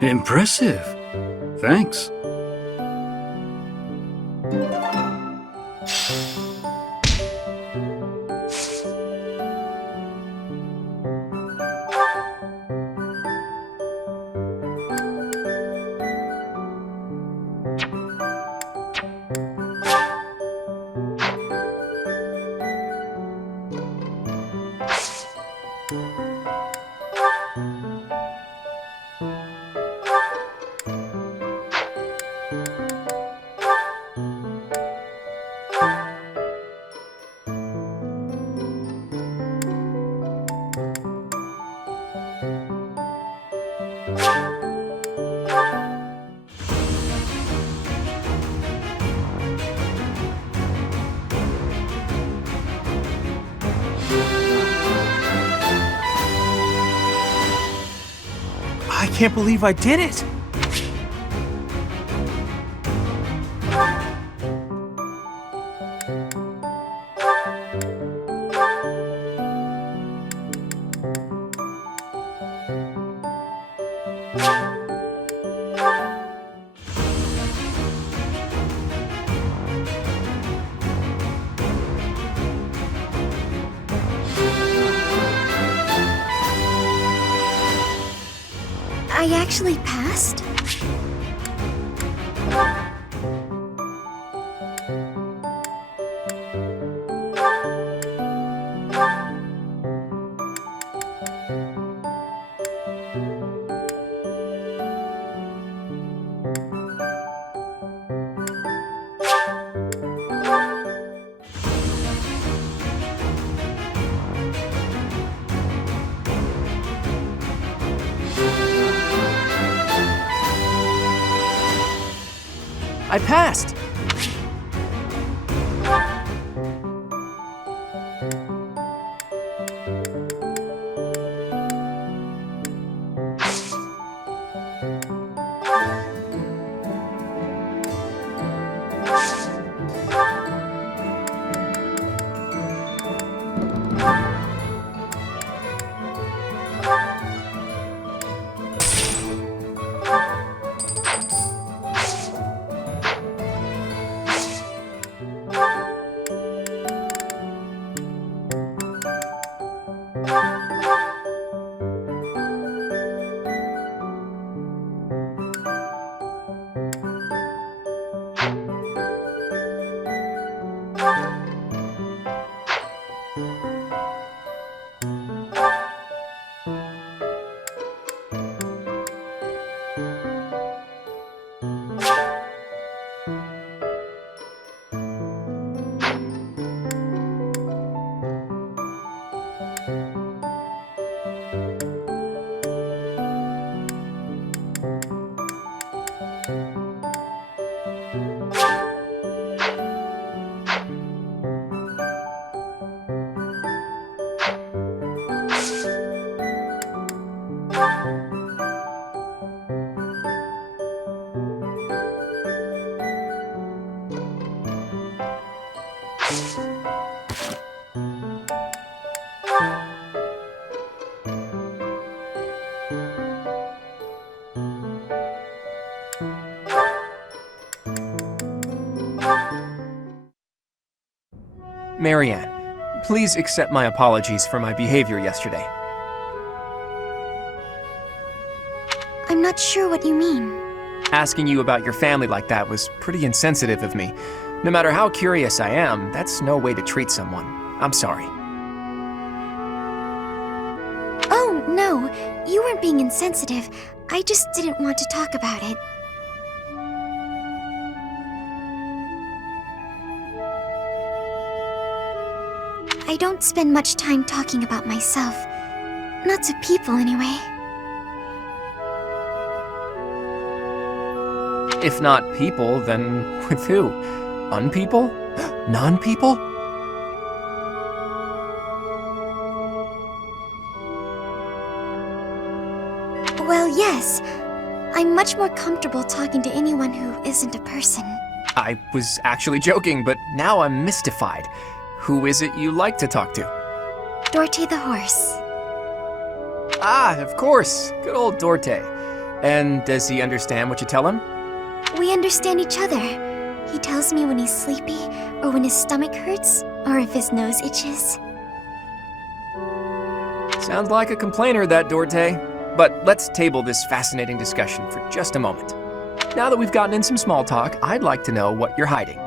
Impressive. Thanks. I can't believe I did it! I actually passed? I passed! Marianne, please accept my apologies for my behavior yesterday. I'm not sure what you mean. Asking you about your family like that was pretty insensitive of me. No matter how curious I am, that's no way to treat someone. I'm sorry. Oh, no. You weren't being insensitive. I just didn't want to talk about it. I don't spend much time talking about myself. Not to people, anyway. If not people, then with who? Unpeople? Non-people? Well, yes. I'm much more comfortable talking to anyone who isn't a person. I was actually joking, but now I'm mystified. Who is it you like to talk to? Dorte the horse. Ah, of course. Good old Dorte. And does he understand what you tell him? We understand each other. He tells me when he's sleepy, or when his stomach hurts, or if his nose itches. Sounds like a complainer, that Dorte. But let's table this fascinating discussion for just a moment. Now that we've gotten in some small talk, I'd like to know what you're hiding.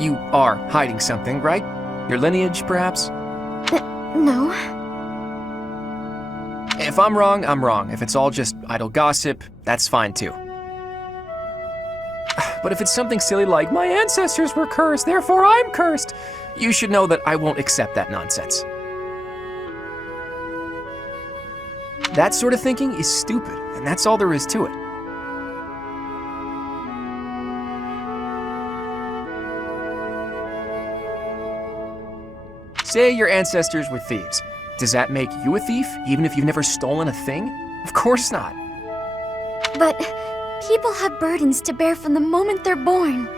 You are hiding something, right? Your lineage, perhaps? No. If I'm wrong, I'm wrong. If it's all just idle gossip, that's fine too. But if it's something silly like, my ancestors were cursed, therefore I'm cursed, you should know that I won't accept that nonsense. That sort of thinking is stupid, and that's all there is to it. Say your ancestors were thieves. Does that make you a thief, even if you've never stolen a thing? Of course not. But people have burdens to bear from the moment they're born.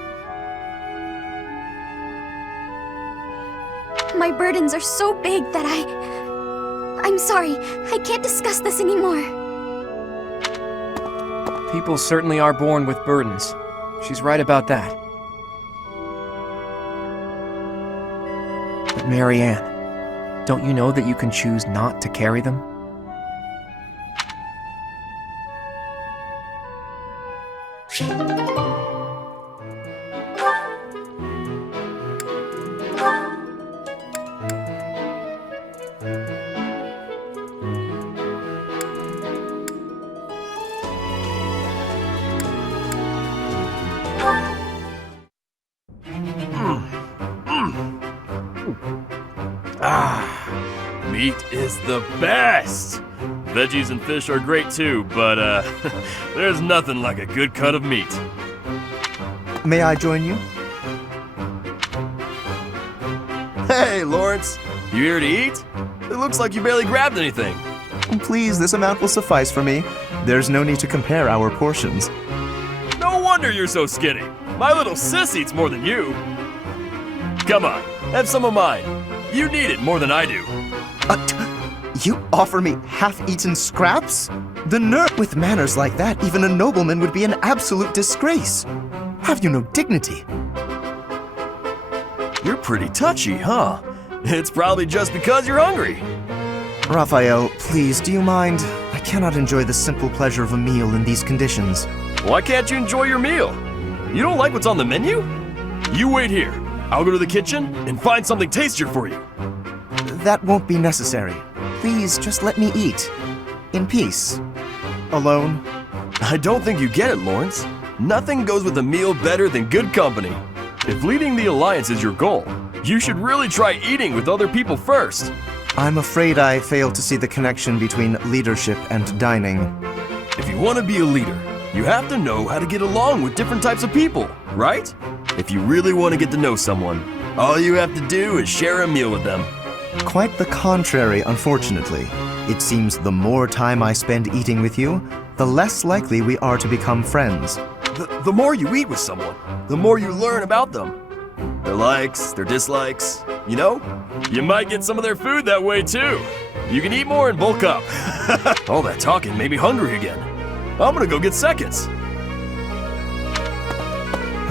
My burdens are so big that I'm sorry, I can't discuss this anymore. People certainly are born with burdens. She's right about that. But Marianne, don't you know that you can choose not to carry them? Meat is the best! Veggies and fish are great too, but there's nothing like a good cut of meat. May I join you? Hey, Lawrence! You here to eat? It looks like you barely grabbed anything. Please, this amount will suffice for me. There's no need to compare our portions. No wonder you're so skinny. My little sis eats more than you. Come on, have some of mine. You need it more than I do. You offer me half-eaten scraps? The nerve! With manners like that, even a nobleman would be an absolute disgrace. Have you no dignity? You're pretty touchy, huh? It's probably just because you're hungry. Raphael, please, do you mind? I cannot enjoy the simple pleasure of a meal in these conditions. Why can't you enjoy your meal? You don't like what's on the menu? You wait here. I'll go to the kitchen and find something tastier for you. That won't be necessary. Please, just let me eat. In peace. Alone. I don't think you get it, Lawrence. Nothing goes with a meal better than good company. If leading the Alliance is your goal, you should really try eating with other people first. I'm afraid I fail to see the connection between leadership and dining. If you want to be a leader, you have to know how to get along with different types of people. right? If you really want to get to know someone, all you have to do is share a meal with them. Quite the contrary, unfortunately. It seems the more time I spend eating with you, the less likely we are to become friends. The more you eat with someone, the more you learn about them. Their likes, their dislikes, you know? You might get some of their food that way too. You can eat more and bulk up. All that talking made me hungry again. I'm gonna go get seconds.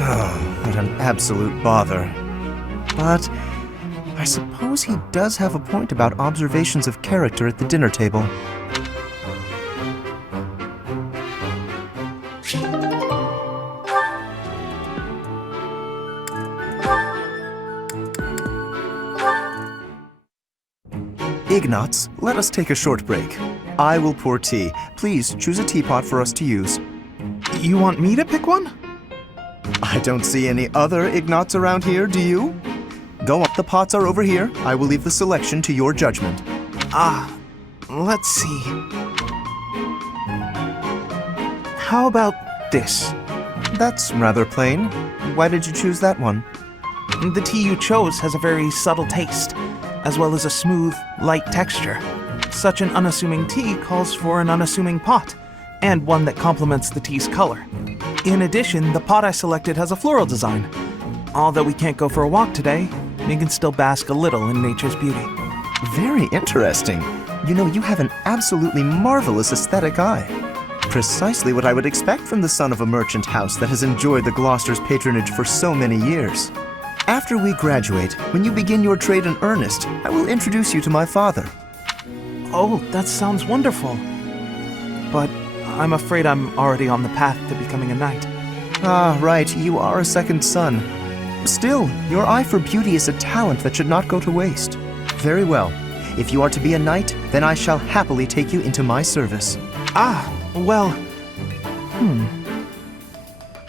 Oh, what an absolute bother. But I suppose he does have a point about observations of character at the dinner table. Ignatz, let us take a short break. I will pour tea. Please choose a teapot for us to use. You want me to pick one? I don't see any other Ignatz around here, do you? Go up, the pots are over here. I will leave the selection to your judgment. Let's see. How about this? That's rather plain. Why did you choose that one? The tea you chose has a very subtle taste, as well as a smooth, light texture. Such an unassuming tea calls for an unassuming pot, and one that complements the tea's color. In addition, the pot I selected has a floral design. Although we can't go for a walk today, we can still bask a little in nature's beauty. Very interesting. You know, you have an absolutely marvelous aesthetic eye. Precisely what I would expect from the son of a merchant house that has enjoyed the Gloucester's patronage for so many years. After we graduate, when you begin your trade in earnest, I will introduce you to my father. Oh, that sounds wonderful. But I'm afraid I'm already on the path to becoming a knight. Ah, right, you are a second son. Still, your eye for beauty is a talent that should not go to waste. Very well. If you are to be a knight, then I shall happily take you into my service. Well...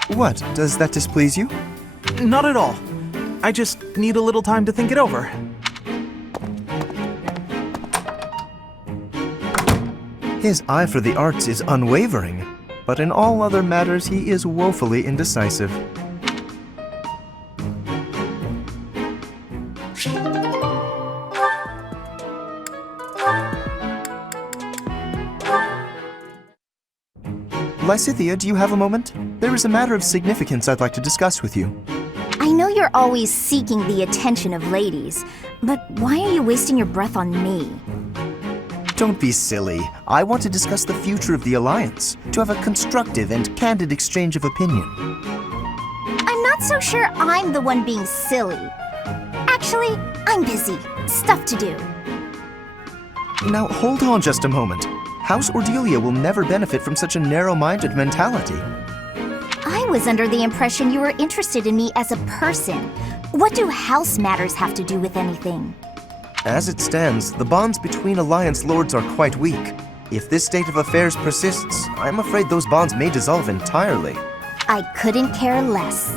What, does that displease you? Not at all. I just need a little time to think it over. His eye for the arts is unwavering, but in all other matters he is woefully indecisive. Lysithea, do you have a moment? There is a matter of significance I'd like to discuss with you. I know you're always seeking the attention of ladies, but why are you wasting your breath on me? Don't be silly. I want to discuss the future of the Alliance, to have a constructive and candid exchange of opinion. I'm not so sure I'm the one being silly. Actually, I'm busy. Stuff to do. Now, hold on just a moment. House Ordelia will never benefit from such a narrow-minded mentality. I was under the impression you were interested in me as a person. What do house matters have to do with anything? As it stands, the bonds between Alliance lords are quite weak. If this state of affairs persists, I'm afraid those bonds may dissolve entirely. I couldn't care less.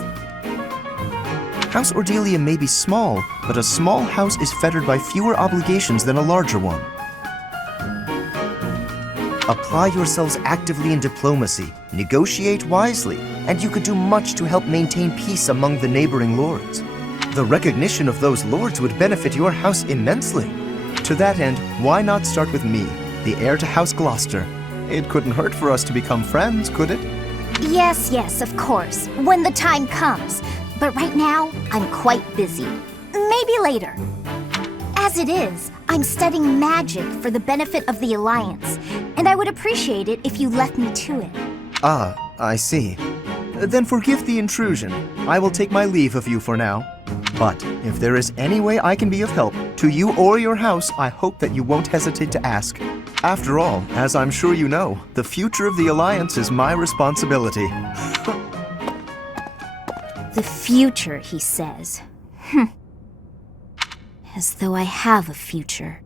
House Ordelia may be small, but a small house is fettered by fewer obligations than a larger one. Apply yourselves actively in diplomacy, negotiate wisely, and you could do much to help maintain peace among the neighboring lords. The recognition of those lords would benefit your house immensely. To that end, why not start with me, the heir to House Gloucester? It couldn't hurt for us to become friends, could it? Yes, of course, when the time comes. But right now, I'm quite busy. Maybe later. As it is, I'm studying magic for the benefit of the Alliance, and I would appreciate it if you left me to it. Ah, I see. Then forgive the intrusion. I will take my leave of you for now. But if there is any way I can be of help, to you or your house, I hope that you won't hesitate to ask. After all, as I'm sure you know, the future of the Alliance is my responsibility. The future, he says. As though I have a future.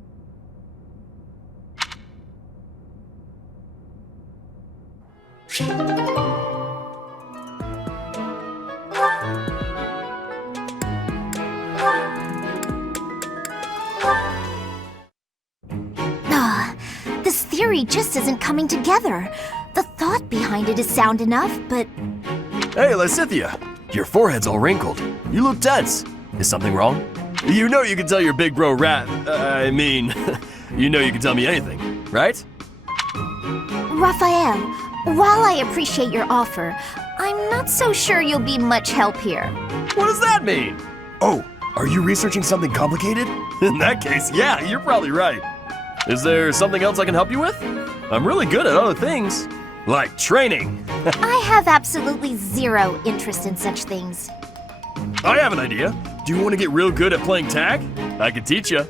This theory just isn't coming together. The thought behind it is sound enough, but... Hey, Lysithea! Your forehead's all wrinkled. You look tense. Is something wrong? You know you can tell your big bro rat. You know you can tell me anything, right? Raphael, while I appreciate your offer, I'm not so sure you'll be much help here. What does that mean? Oh, are you researching something complicated? In that case, yeah, you're probably right. Is there something else I can help you with? I'm really good at other things, like training. I have absolutely zero interest in such things. I have an idea. Do you want to get real good at playing tag? I can teach you.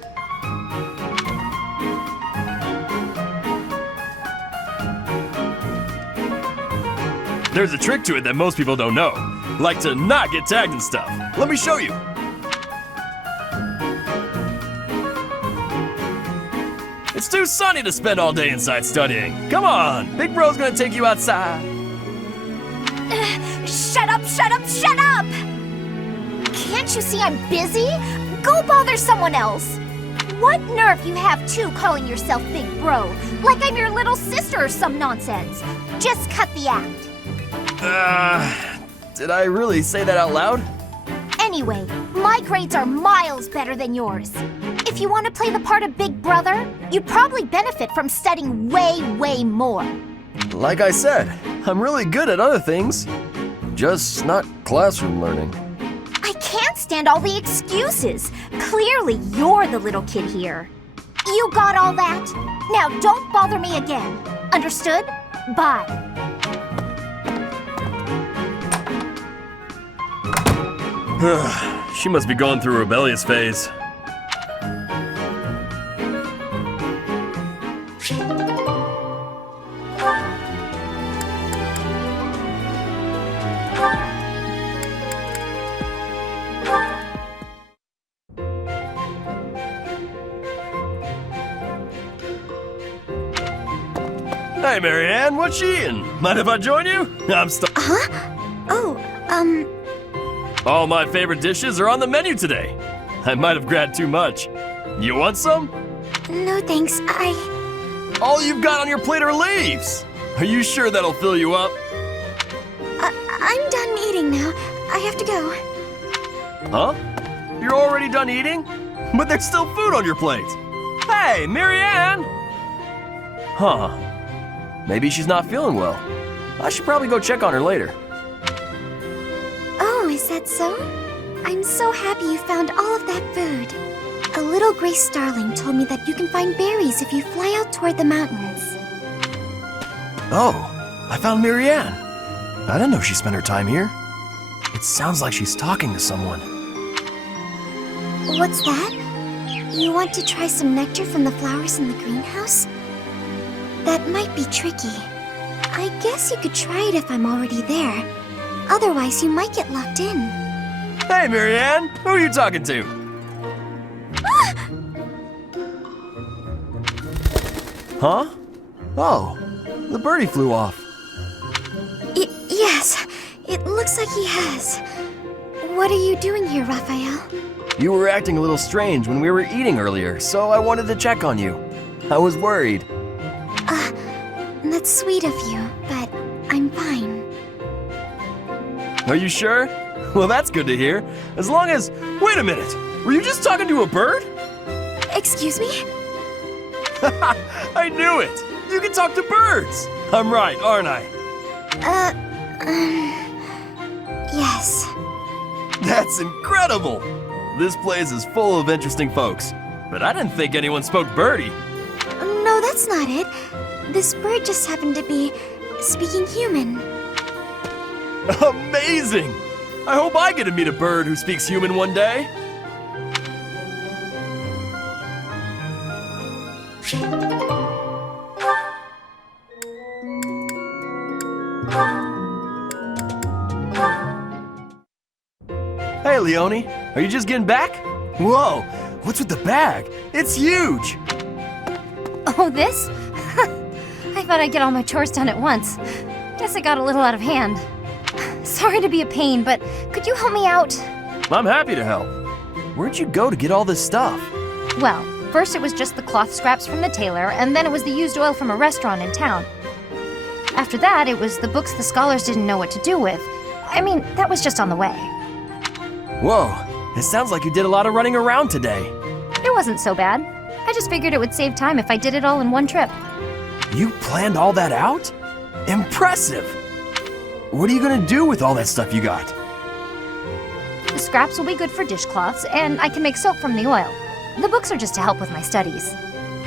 There's a trick to it that most people don't know. Like to not get tagged and stuff. Let me show you. It's too sunny to spend all day inside studying. Come on, Big Bro's gonna take you outside. Shut up, shut up, shut up! Can't you see I'm busy? Go bother someone else. What nerve you have too calling yourself Big Bro, like I'm your little sister or some nonsense. Just cut the act. Did I really say that out loud? Anyway, my grades are miles better than yours. If you want to play the part of Big Brother, you'd probably benefit from studying way more. Like I said, I'm really good at other things. Just not classroom learning. I can't stand all the excuses. Clearly, you're the little kid here. You got all that? Now don't bother me again. Understood? Bye. She must be going through a rebellious phase. Hey, Marianne, what's she eating? Mind if I join you? I'm All my favorite dishes are on the menu today. I might have grabbed too much. You want some? No thanks, All you've got on your plate are leaves. Are you sure that'll fill you up? I'm done eating now. I have to go. Huh? You're already done eating? But there's still food on your plate. Hey, Marianne! Huh. Maybe she's not feeling well. I should probably go check on her later. Oh, is that so? I'm so happy you found all of that food. A little gray starling told me that you can find berries if you fly out toward the mountains. Oh, I found Marianne. I didn't know she spent her time here. It sounds like she's talking to someone. What's that? You want to try some nectar from the flowers in the greenhouse? That might be tricky. I guess you could try it if I'm already there. Otherwise, you might get locked in. Hey, Marianne! Who are you talking to? Huh? Oh, the birdie flew off. Yes, it looks like he has. What are you doing here, Raphael? You were acting a little strange when we were eating earlier, so I wanted to check on you. I was worried. That's sweet of you, but I'm fine. Are you sure? Well, that's good to hear. As long as... Wait a minute! Were you just talking to a bird? Excuse me? I knew it! You can talk to birds! I'm right, aren't I? Yes. That's incredible! This place is full of interesting folks. But I didn't think anyone spoke birdie. No, that's not it. This bird just happened to be speaking human. Amazing! I hope I get to meet a bird who speaks human one day. Hey, Leonie, are you just getting back? Whoa, what's with the bag? It's huge! Oh, this? I thought I'd get all my chores done at once. Guess it got a little out of hand. Sorry to be a pain, but could you help me out? I'm happy to help. Where'd you go to get all this stuff? Well, first it was just the cloth scraps from the tailor, and then it was the used oil from a restaurant in town. After that, it was the books the scholars didn't know what to do with. I mean, that was just on the way. Whoa, it sounds like you did a lot of running around today. It wasn't so bad. I just figured it would save time if I did it all in one trip. You planned all that out? Impressive! What are you gonna do with all that stuff you got? The scraps will be good for dishcloths, and I can make soap from the oil. The books are just to help with my studies.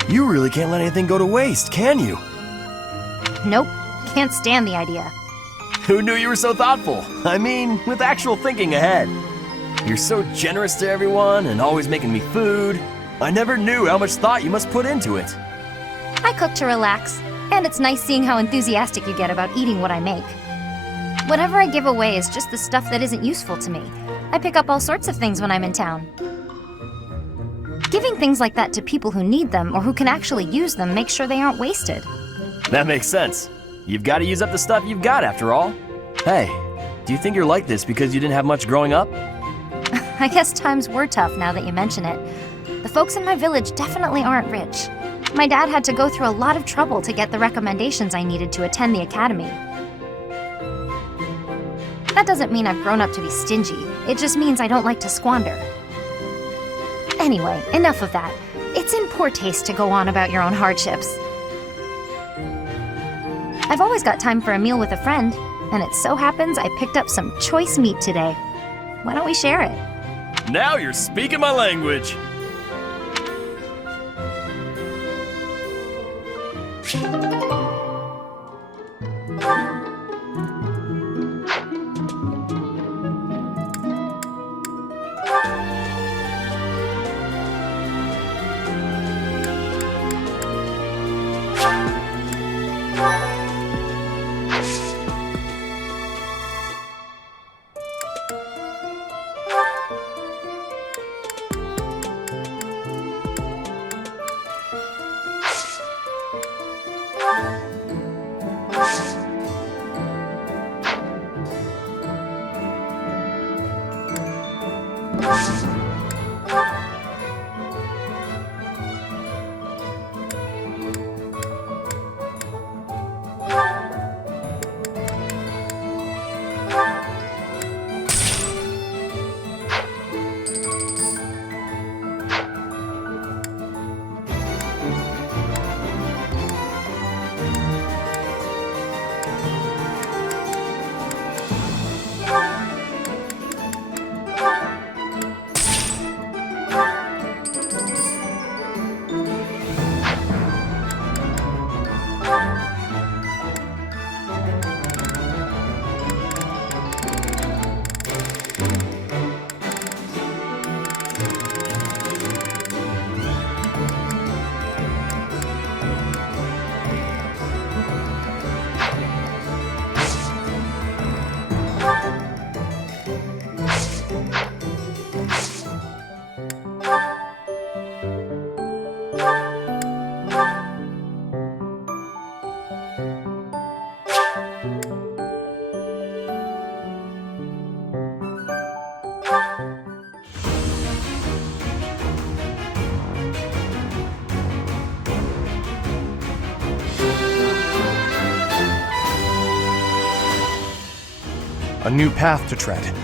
You really can't let anything go to waste, can you? Nope, can't stand the idea. Who knew you were so thoughtful? I mean, with actual thinking ahead. You're so generous to everyone and always making me food. I never knew how much thought you must put into it. I cook to relax, and it's nice seeing how enthusiastic you get about eating what I make. Whatever I give away is just the stuff that isn't useful to me. I pick up all sorts of things when I'm in town. Giving things like that to people who need them or who can actually use them makes sure they aren't wasted. That makes sense. You've got to use up the stuff you've got after all. Hey, do you think you're like this because you didn't have much growing up? I guess times were tough now that you mention it. The folks in my village definitely aren't rich. My dad had to go through a lot of trouble to get the recommendations I needed to attend the academy. That doesn't mean I've grown up to be stingy. It just means I don't like to squander. Anyway, enough of that. It's in poor taste to go on about your own hardships. I've always got time for a meal with a friend, and it so happens I picked up some choice meat today. Why don't we share it? Now you're speaking my language. A new path to tread.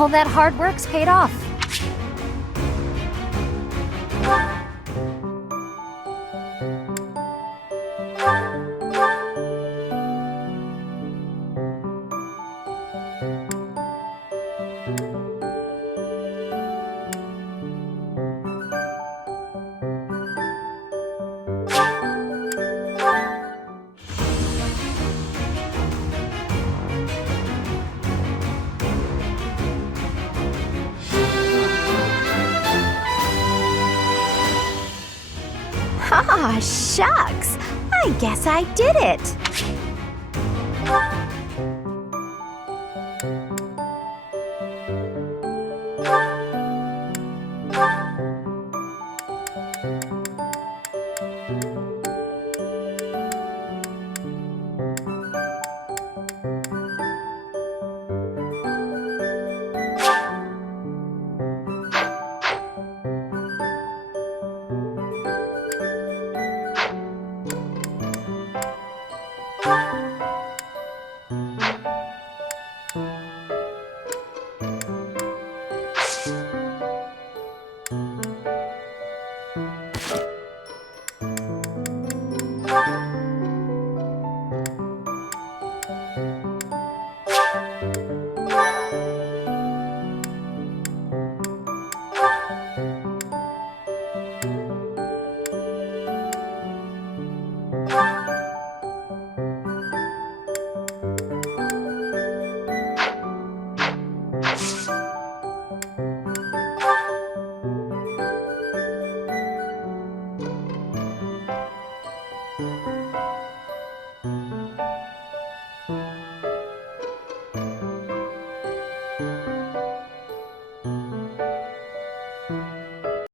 All that hard work's paid off. Ah, shucks. I guess I did it.